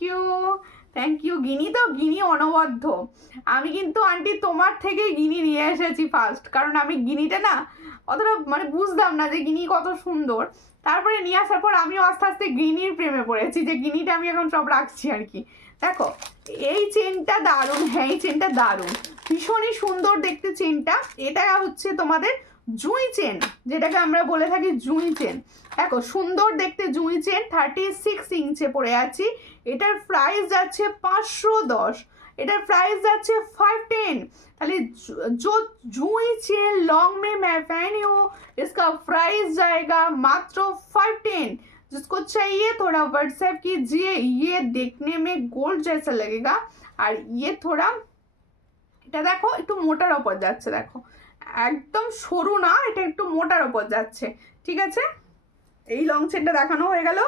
ইউ গিনি, তো গিনি অনবদ্য। আমি কিন্তু আন্টি তোমার থেকে গিনি নিয়ে এসেছি ফার্স্ট, কারণ আমি গিনিটা না অতটা মানে বুঝতাম না যে গিনি কত সুন্দর, তারপরে নিয়ে আসার পর আমিও আস্তে আস্তে গিনির প্রেমে পড়েছি, যে গিনিটা আমি এখন সব রাখছি আর কি। দেখো এই চেনটা দারুণ, হ্যাঁ এই চেনটা দারুণ, ভীষণই সুন্দর দেখতে চেনটা। এটা হচ্ছে তোমাদের জুঁই চেন, যেটাকে আমরা বলে থাকি জুঁই চেন। দেখো সুন্দর দেখতে জুঁই চেন, 36 ইঞ্চে পড়ে আছি। এটার প্রাইস যাচ্ছে 510, এটার প্রাইস যাচ্ছে 510। তাহলে जो জুঁই চেন लॉन्ग में मैं पहनी हूँ, इसका प्राइस जाएगा मात्र 510। जिसको चाहिए थोड़ा व्हाट्सएप कीजिए। ये देखने में गोल्ड जैसा लगेगा, আর ये थोड़ा, এটা দেখো একটু মোটার ওপর যাচ্ছে, দেখো একদম সরু না, এটা একটু মোটার ওপর যাচ্ছে, ঠিক আছে। এই লং চেনটা দেখানো হয়ে গেল।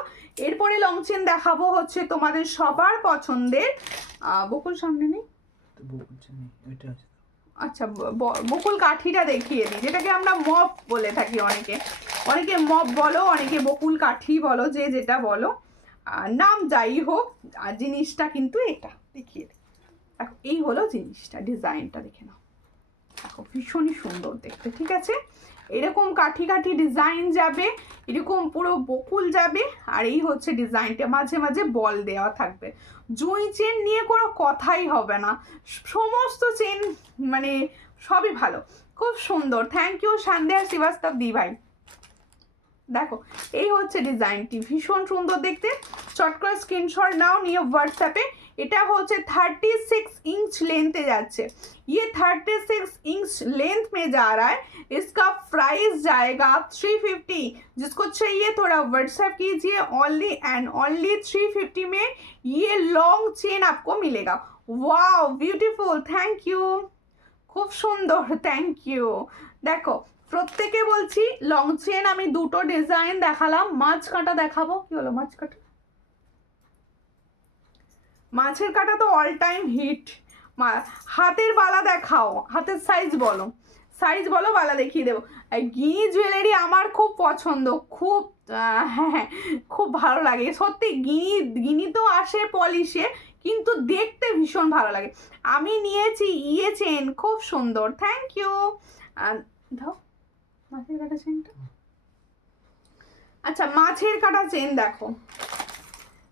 এরপরে লং চেন দেখাবো হচ্ছে তোমাদের সবার পছন্দের বকুল সামনে নেই, এটা আছে। আচ্ছা বকুল কাঠিটা দেখিয়ে দিই, যেটাকে আমরা মপ বলে থাকি, অনেকে মপ বলো, অনেকে বকুল কাঠি বলো, যে যেটা বলো, নাম যাই হোক, আর জিনিসটা কিন্তু এটা দেখিয়ে দিই। দেখো এই হলো জিনিসটা, ডিজাইনটা দেখে নাও, দেখো ভীষণই সুন্দর দেখতে, ঠিক আছে। এরকম কাঠি কাঠি ডিজাইন যাবে, এরকম পুরো বকুল যাবে, আর এই হচ্ছে ডিজাইনটা, মাঝে মাঝে বল দেওয়া থাকবে। জুঁই চেন নিয়ে কোনো কথাই হবে না, সমস্ত চেন মানে সবই ভালো, খুব সুন্দর। থ্যাংক ইউ সন্ধ্যা শ্রীবাস্তব দি ভাই। দেখো এই হচ্ছে ডিজাইনটি, ভীষণ সুন্দর দেখতে। চট করে স্ক্রিনশট নাও, নিয়ে হোয়াটসঅ্যাপে। এটা হচ্ছে 36 इंच लेंथ যাচ্ছে, ये 36 इंच लेंथ में जा रहा है। इसका प्राइस जाएगा 350। जिसको चाहिए थोड़ा व्हाट्सएप कीजिए, ओनली एंड ओनली 350 में ये लॉन्ग चेन आपको मिलेगा। वाओ ब्यूटीफुल, थैंक यू, খুব সুন্দর, থ্যাংক ইউ। দেখো প্রত্যেকে বলছি লং চেন আমি দুটো ডিজাইন দেখালাম, মাছ কাঁটা দেখাবো। কি হলো মাছ কাঁটা? মাছের কাঁটা তো অল টাইম হিট। হাতের বালা দেখাও, হাতের সাইজ বলো, সাইজ বলো, বালা দেখিয়ে দেবো। গিনি জুয়েলারি আমার খুব পছন্দ, খুব হ্যাঁ খুব ভালো লাগে সত্যি। গিনি তো আসে পলিশে, কিন্তু দেখতে ভীষণ ভালো লাগে। আমি নিয়েছি ইয়ে চেন, খুব সুন্দর, থ্যাংক ইউ। দাও মাছের কাটা চেনটা। আচ্ছা মাছের কাটা চেন দেখো,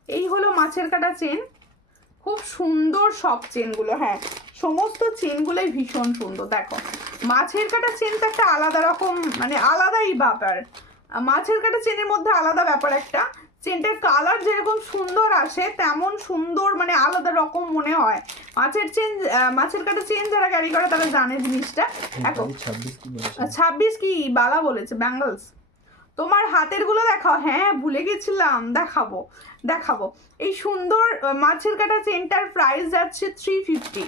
এই হলো মাছের কাটা চেন, খুব সুন্দর সব চেনগুলো, হ্যাঁ সমস্ত চেনগুলোই ভীষণ সুন্দর। দেখো মাছের কাটা চেনটা একটা আলাদা রকম, মানে আলাদাই ব্যাপার, মাছের কাটা চেনের মধ্যে আলাদা ব্যাপার একটা। চেনটার কালার যেরকম সুন্দর আসে তেমন সুন্দর, মানে আলাদা রকম মনে হয়। মাছের কাটা চেন যারা ক্যারি করে তারা জানে জিনিসটা। দেখো 26 কি বালা বলেছে, ব্যাঙ্গলস। তোমার হাতের গুলো দেখাও, হ্যাঁ ভুলে গেছিলাম, দেখাবো। এই সুন্দর মাছের কাটা চেনটার প্রাইস যাচ্ছে 350।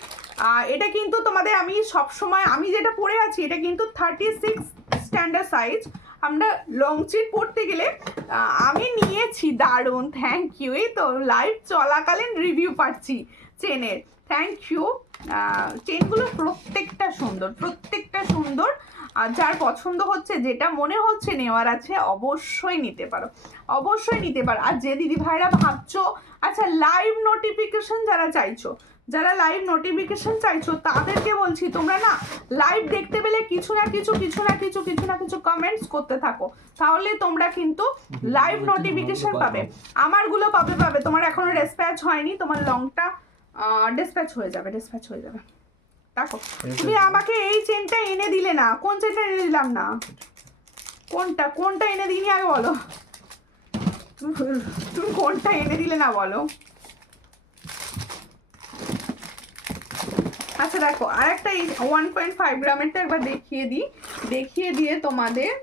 এটা কিন্তু তোমাদের আমি সবসময়, আমি যেটা পরে আছি এটা কিন্তু 36 স্ট্যান্ডার্ড সাইজ। আমরা লং চেন পরতে গেলে আমি নিয়েছি, দারুণ, থ্যাংক ইউ। এই তো লাইভ চলাকালীন রিভিউ পাচ্ছি চেনের, থ্যাংক ইউ। চেনগুলো প্রত্যেকটা সুন্দর। আর যার পছন্দ হচ্ছে, যেটা মনে হচ্ছে নেওয়ার আছে, অবশ্যই নিতে পারো। আর যে দিদি ভাইরা ভাবছো আচ্ছা লাইভ নোটিফিকেশন যারা লাইভ নোটিফিকেশন চাইছো তাদেরকে বলছি, তোমরা না লাইভ দেখতে পেলে কিছু না কিছু কমেন্টস করতে থাকো, তাহলে তোমরা কিন্তু লাইভ নোটিফিকেশন পাবে। আমারগুলো পাবে, তোমার এখনো ডিসপ্যাচ হয়নি, তোমার লংটা ডিসপ্যাচ হয়ে যাবে। দেখো তুমি আমাকে এই চেনটা এনে দিলে না, কোন চেনটা এনে দিলাম না, কোনটা এনে দিইনি আগে বলো, তুমি কোনটা এনে দিলে না বলো। আচ্ছা দেখো আরেকটা 1.5 গ্রামেরটা একবার দেখিয়ে দিয়ে তোমাদের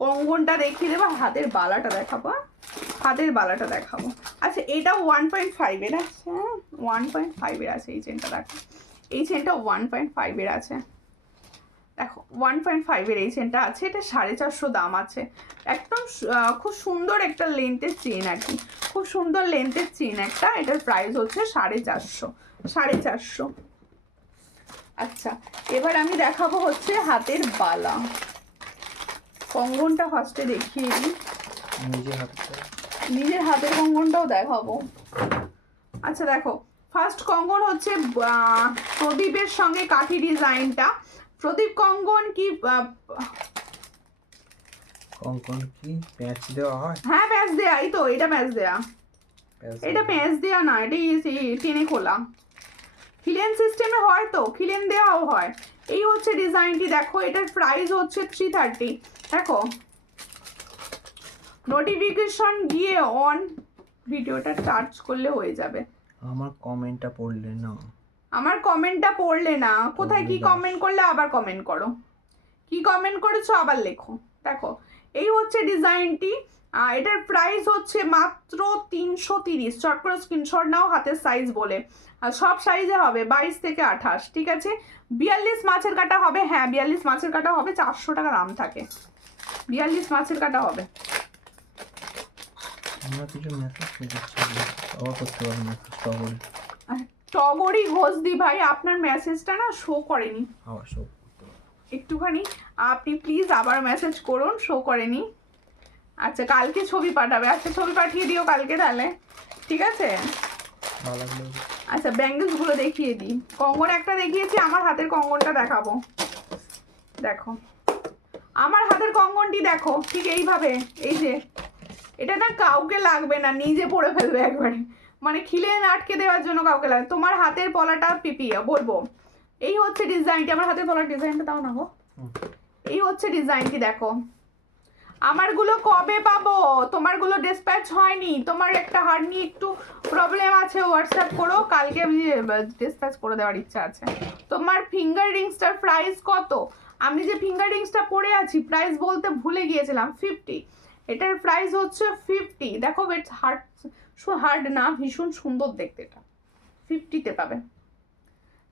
কঙ্গনটা দেখিয়ে দেবো, হাতের বালাটা দেখাবো। আচ্ছা এটা 1.5 এর আছে, 1.5 এর আছে এই চেনটা। দেখো এই চেনটা 1.5 এর আছে, দেখো 1.5 এর এই চেনটা আছে, এটা 450 দাম আছে। একদম খুব সুন্দর একটা লেন্থের চেন আর কি, খুব সুন্দর লেন্থের চেন একটা, এটার প্রাইস হচ্ছে 450। আচ্ছা এবার আমি দেখাবো হচ্ছে হাতের বালা। কঙ্গনটা ফার্স্টে দেখিয়ে দিই, নিজের হাতের কঙ্গনটাও দেখাবো। আচ্ছা দেখো ফার্স্ট কঙ্গন হচ্ছে প্রদীপের সঙ্গে কাঠি ডিজাইনটা। প্রদীপ কঙ্গন কি প্যাচ দেওয়া হয়? হ্যাঁ প্যাচ দেয়া, এই তো এটা প্যাচ দেয়া, এটা প্যাচ দেয়া না, এটা টেনে খোলা, খিলেন সিস্টেমে হয় তো, খিলেন দেওয়াও হয়। এই হচ্ছে ডিজাইনটি, দেখো এটার প্রাইস হচ্ছে 330। দেখো নোটিফিকেশন গিয়ে অন ভিডিওটা চার্জ করলে হয়ে যাবে। আমার কমেন্টটা পড়লে না, কোথায় কি কমেন্ট করলে আবার কমেন্ট করো, কি কমেন্ট করেছো আবার লেখো। দেখো এই হচ্ছে ডিজাইনটি, এটার প্রাইস হচ্ছে মাত্র 330। চট করে স্ক্রিনশট নাও হাতের সাইজ বলে, আর সব সাইজে হবে 22 থেকে 28, ঠিক আছে। 42 মাছের কাটা হবে, হ্যাঁ 42 মাছের কাটা হবে, 400 টাকা দাম থাকে। 42 মাছের কাটা হবে। আমরা কিছু মেসেজ করছি, আবার করতে পারবো মেসেজ টগরি। টগরি ঘোষদি ভাই, আপনার মেসেজটা না শো করেনি, আবার শো করতে পারবো। একটুখানি আপনি প্লিজ আবার মেসেজ করুন, শো করেনি। আচ্ছা কালকে ছবি পাঠাবে, আচ্ছা ছবি পাঠিয়ে দিও কালকে তাহলে, ঠিক আছে। ভালো লাগলো। আচ্ছা ব্যাঙ্গেলসগুলো দেখিয়ে দিই। কঙ্গন একটা দেখিয়েছি, আমার হাতের কঙ্গনটা দেখাবো। দেখো আমার হাতের কঙ্গনটি দেখো, ঠিক এইভাবে, এই যে এটা না কাউকে লাগবে না, নিজে পরে ফেলবে একবারে, মানে খিলে আটকে দেওয়ার জন্য কাউকে লাগবে। তোমার হাতের পলাটা পিপিয়ে বলবো, এই হচ্ছে ডিজাইনটি। আমার হাতের পলার ডিজাইনটা দাও না গো। এই হচ্ছে ডিজাইনটি দেখো। আমারগুলো কবে পাবো? তোমারগুলো ডিসপ্যাচ হয়নি, তোমার একটা হার নিয়ে একটু প্রবলেম আছে, হোয়াটসঅ্যাপ করো, কালকে আমি ডিসপ্যাচ করে দেওয়ার ইচ্ছা আছে। তোমার ফিঙ্গার রিংসটার প্রাইস কত? আমি যে ফিঙ্গার রিংসটা পরে আছি প্রাইস বলতে ভুলে গিয়েছিলাম, 50। এটার প্রাইস হচ্ছে 50। দেখো বেশ হার্ড না, ভীষণ সুন্দর দেখতে, এটা 50-তে পাবে,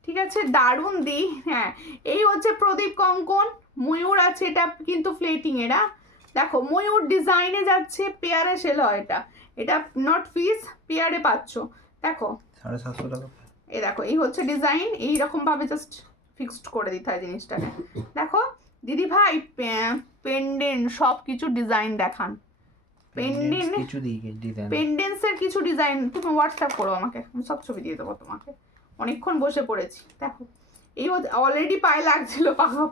ঠিক আছে। দারুণ দি। হ্যাঁ এই হচ্ছে প্রদীপ কঙ্কন, ময়ূর আছে, এটা কিন্তু ফ্লেটিং। এরা দেখো ময়ূর ডিজাইনে যাচ্ছে, পেয়ারে সেল হয় এটা, এটা নট পিস, পেয়ারে পাচ্ছ। দেখো 750 টাকা। এই দেখো এই হচ্ছে ডিজাইন, এইরকম ভাবে জাস্ট ফিক্সড করে দিতে হয় জিনিসটাকে। দেখো দিদি ভাই পেন্ডেন্ট সব কিছু ডিজাইন দেখান, পেন্ডেন্ট কিছু দিয়ে ডিজাইন, পেন্ডেন্টসের কিছু ডিজাইন তুমি হোয়াটসঅ্যাপ করো আমাকে, আমি সব ছবি দিয়ে দেবো তোমাকে। অনেকক্ষণ বসে পড়েছি। দেখো এই অলরেডি পায়ে লাগছিল,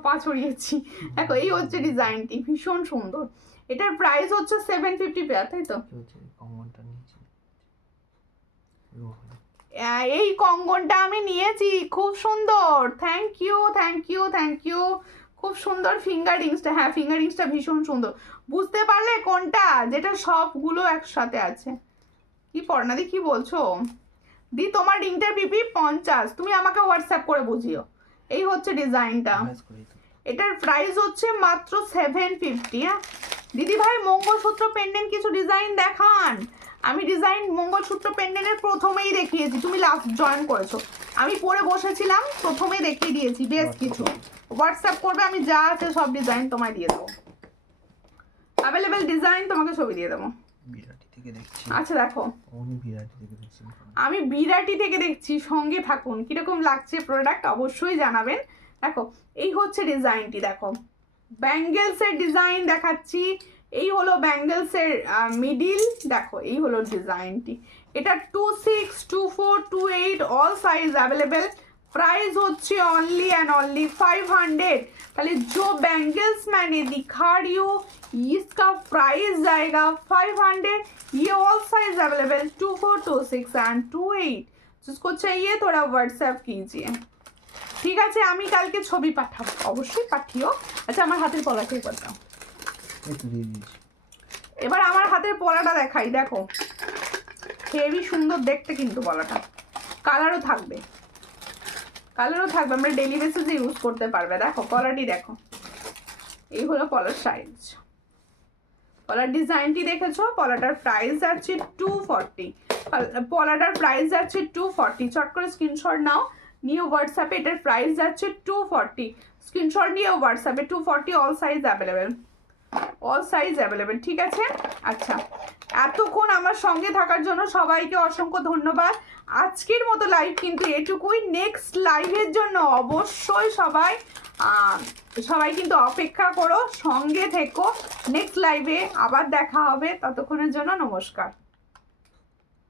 পা ছড়িয়েছি। দেখো এই হচ্ছে ডিজাইনটি, ভীষণ সুন্দর। এটার প্রাইস হচ্ছে 750 পেয়ার, তাই তো। কঙ্গনটা নিয়েছি, এই কঙ্গনটা আমি নিয়েছি, খুব সুন্দর। Thank you thank you thank you, খুব সুন্দর ফিঙ্গার রিংসটা। হ্যাঁ ফিঙ্গার রিংসটা ভীষণ সুন্দর। বুঝতে পারলে কোনটা, যেটা সবগুলো একসাথে আছে। কি পর্ণাদি কি বলছো দি? তোমার রিংটার পিপি 50, তুমি আমাকে হোয়াটসঅ্যাপ করে বুঝিও। এই হচ্ছে ডিজাইনটা, এটার প্রাইস হচ্ছে মাত্র 750। হ্যাঁ দিদি ভাই মঙ্গলসূত্র পেন্ডেন্ট কিছু ডিজাইন দেখান। আমি ডিজাইন মঙ্গলসূত্র পেন্ডেন্টের প্রথমেই দেখিয়েছি, তুমি লাস্ট জয়েন করেছো, আমি পরে বসেছিলাম, প্রথমেই দেখিয়ে দিয়েছি বেশ কিছু। হোয়াটসঅ্যাপ করবে, আমি যা আছে সব ডিজাইন তোমায় দিয়ে দেবো, অ্যাভেলেবেল ডিজাইন তোমাকে ছবি দিয়ে দেবো। বিরাটি থেকে দেখছি। আচ্ছা দেখো আমি বিরাটি থেকে দেখছি। আমি বিরাটি থেকে দেখছি, সঙ্গে থাকুন। কিরকম লাগছে প্রোডাক্ট অবশ্যই জানাবেন। দেখো এই হচ্ছে ডিজাইনটি, দেখো ব্যাঙ্গেলসের ডিজাইন দেখাচ্ছি। এই হলো ব্যাঙ্গেলসের মিডিল, দেখো এই হলো ডিজাইনটি। এটা 26, 24, 28 অল সাইজ অ্যাভেলেবেল। प्राइस होच्छे ओनली एंड ओनली 500। ताहले जो बैंगल्स मैंने दिखा रही हूँ इसका प्राइस जाएगा 500। ये ऑल साइज अवेलेबल 24, 26 एंड 28। जिसको चाहिए थोड़ा व्हाट्सएप कीजिए, ठीक है। আমি কালকে ছবি পাঠাবো, অবশ্যই পাঠিও। আচ্ছা আমার হাতের পলাটা একবার দাও, এবার আমার হাতের পলাটা দেখাই। দেখো হেভি সুন্দর দেখতে কিন্তু পলাটা, কালারও থাকবে, আমরা ডেইলি বেসিসে ইউজ করতে পারবে। দেখো পলাটি দেখো, এই হলো পলার সাইজ। পলার ডিজাইনটি দেখেছো। পলাটার প্রাইস যাচ্ছে 240। পলাটার প্রাইস যাচ্ছে 240। চট করে স্ক্রিনশট নাও, নিয়ে হোয়াটসঅ্যাপে এটার প্রাইস যাচ্ছে 240। স্ক্রিনশট নিয়ে হোয়াটসঅ্যাপে 240 all size available, all size available, ঠিক আছে। আচ্ছা এতক্ষণ আমার সঙ্গে থাকার জন্য সবাইকে অসংখ্য ধন্যবাদ। আজকের মতো লাইভ কিন্তু এটুকুই। নেক্সট লাইভের জন্য অবশ্যই সবাই কিন্তু অপেক্ষা করো, সঙ্গে থেকো। নেক্সট লাইভে আবার দেখা হবে, ততক্ষণের জন্য নমস্কার।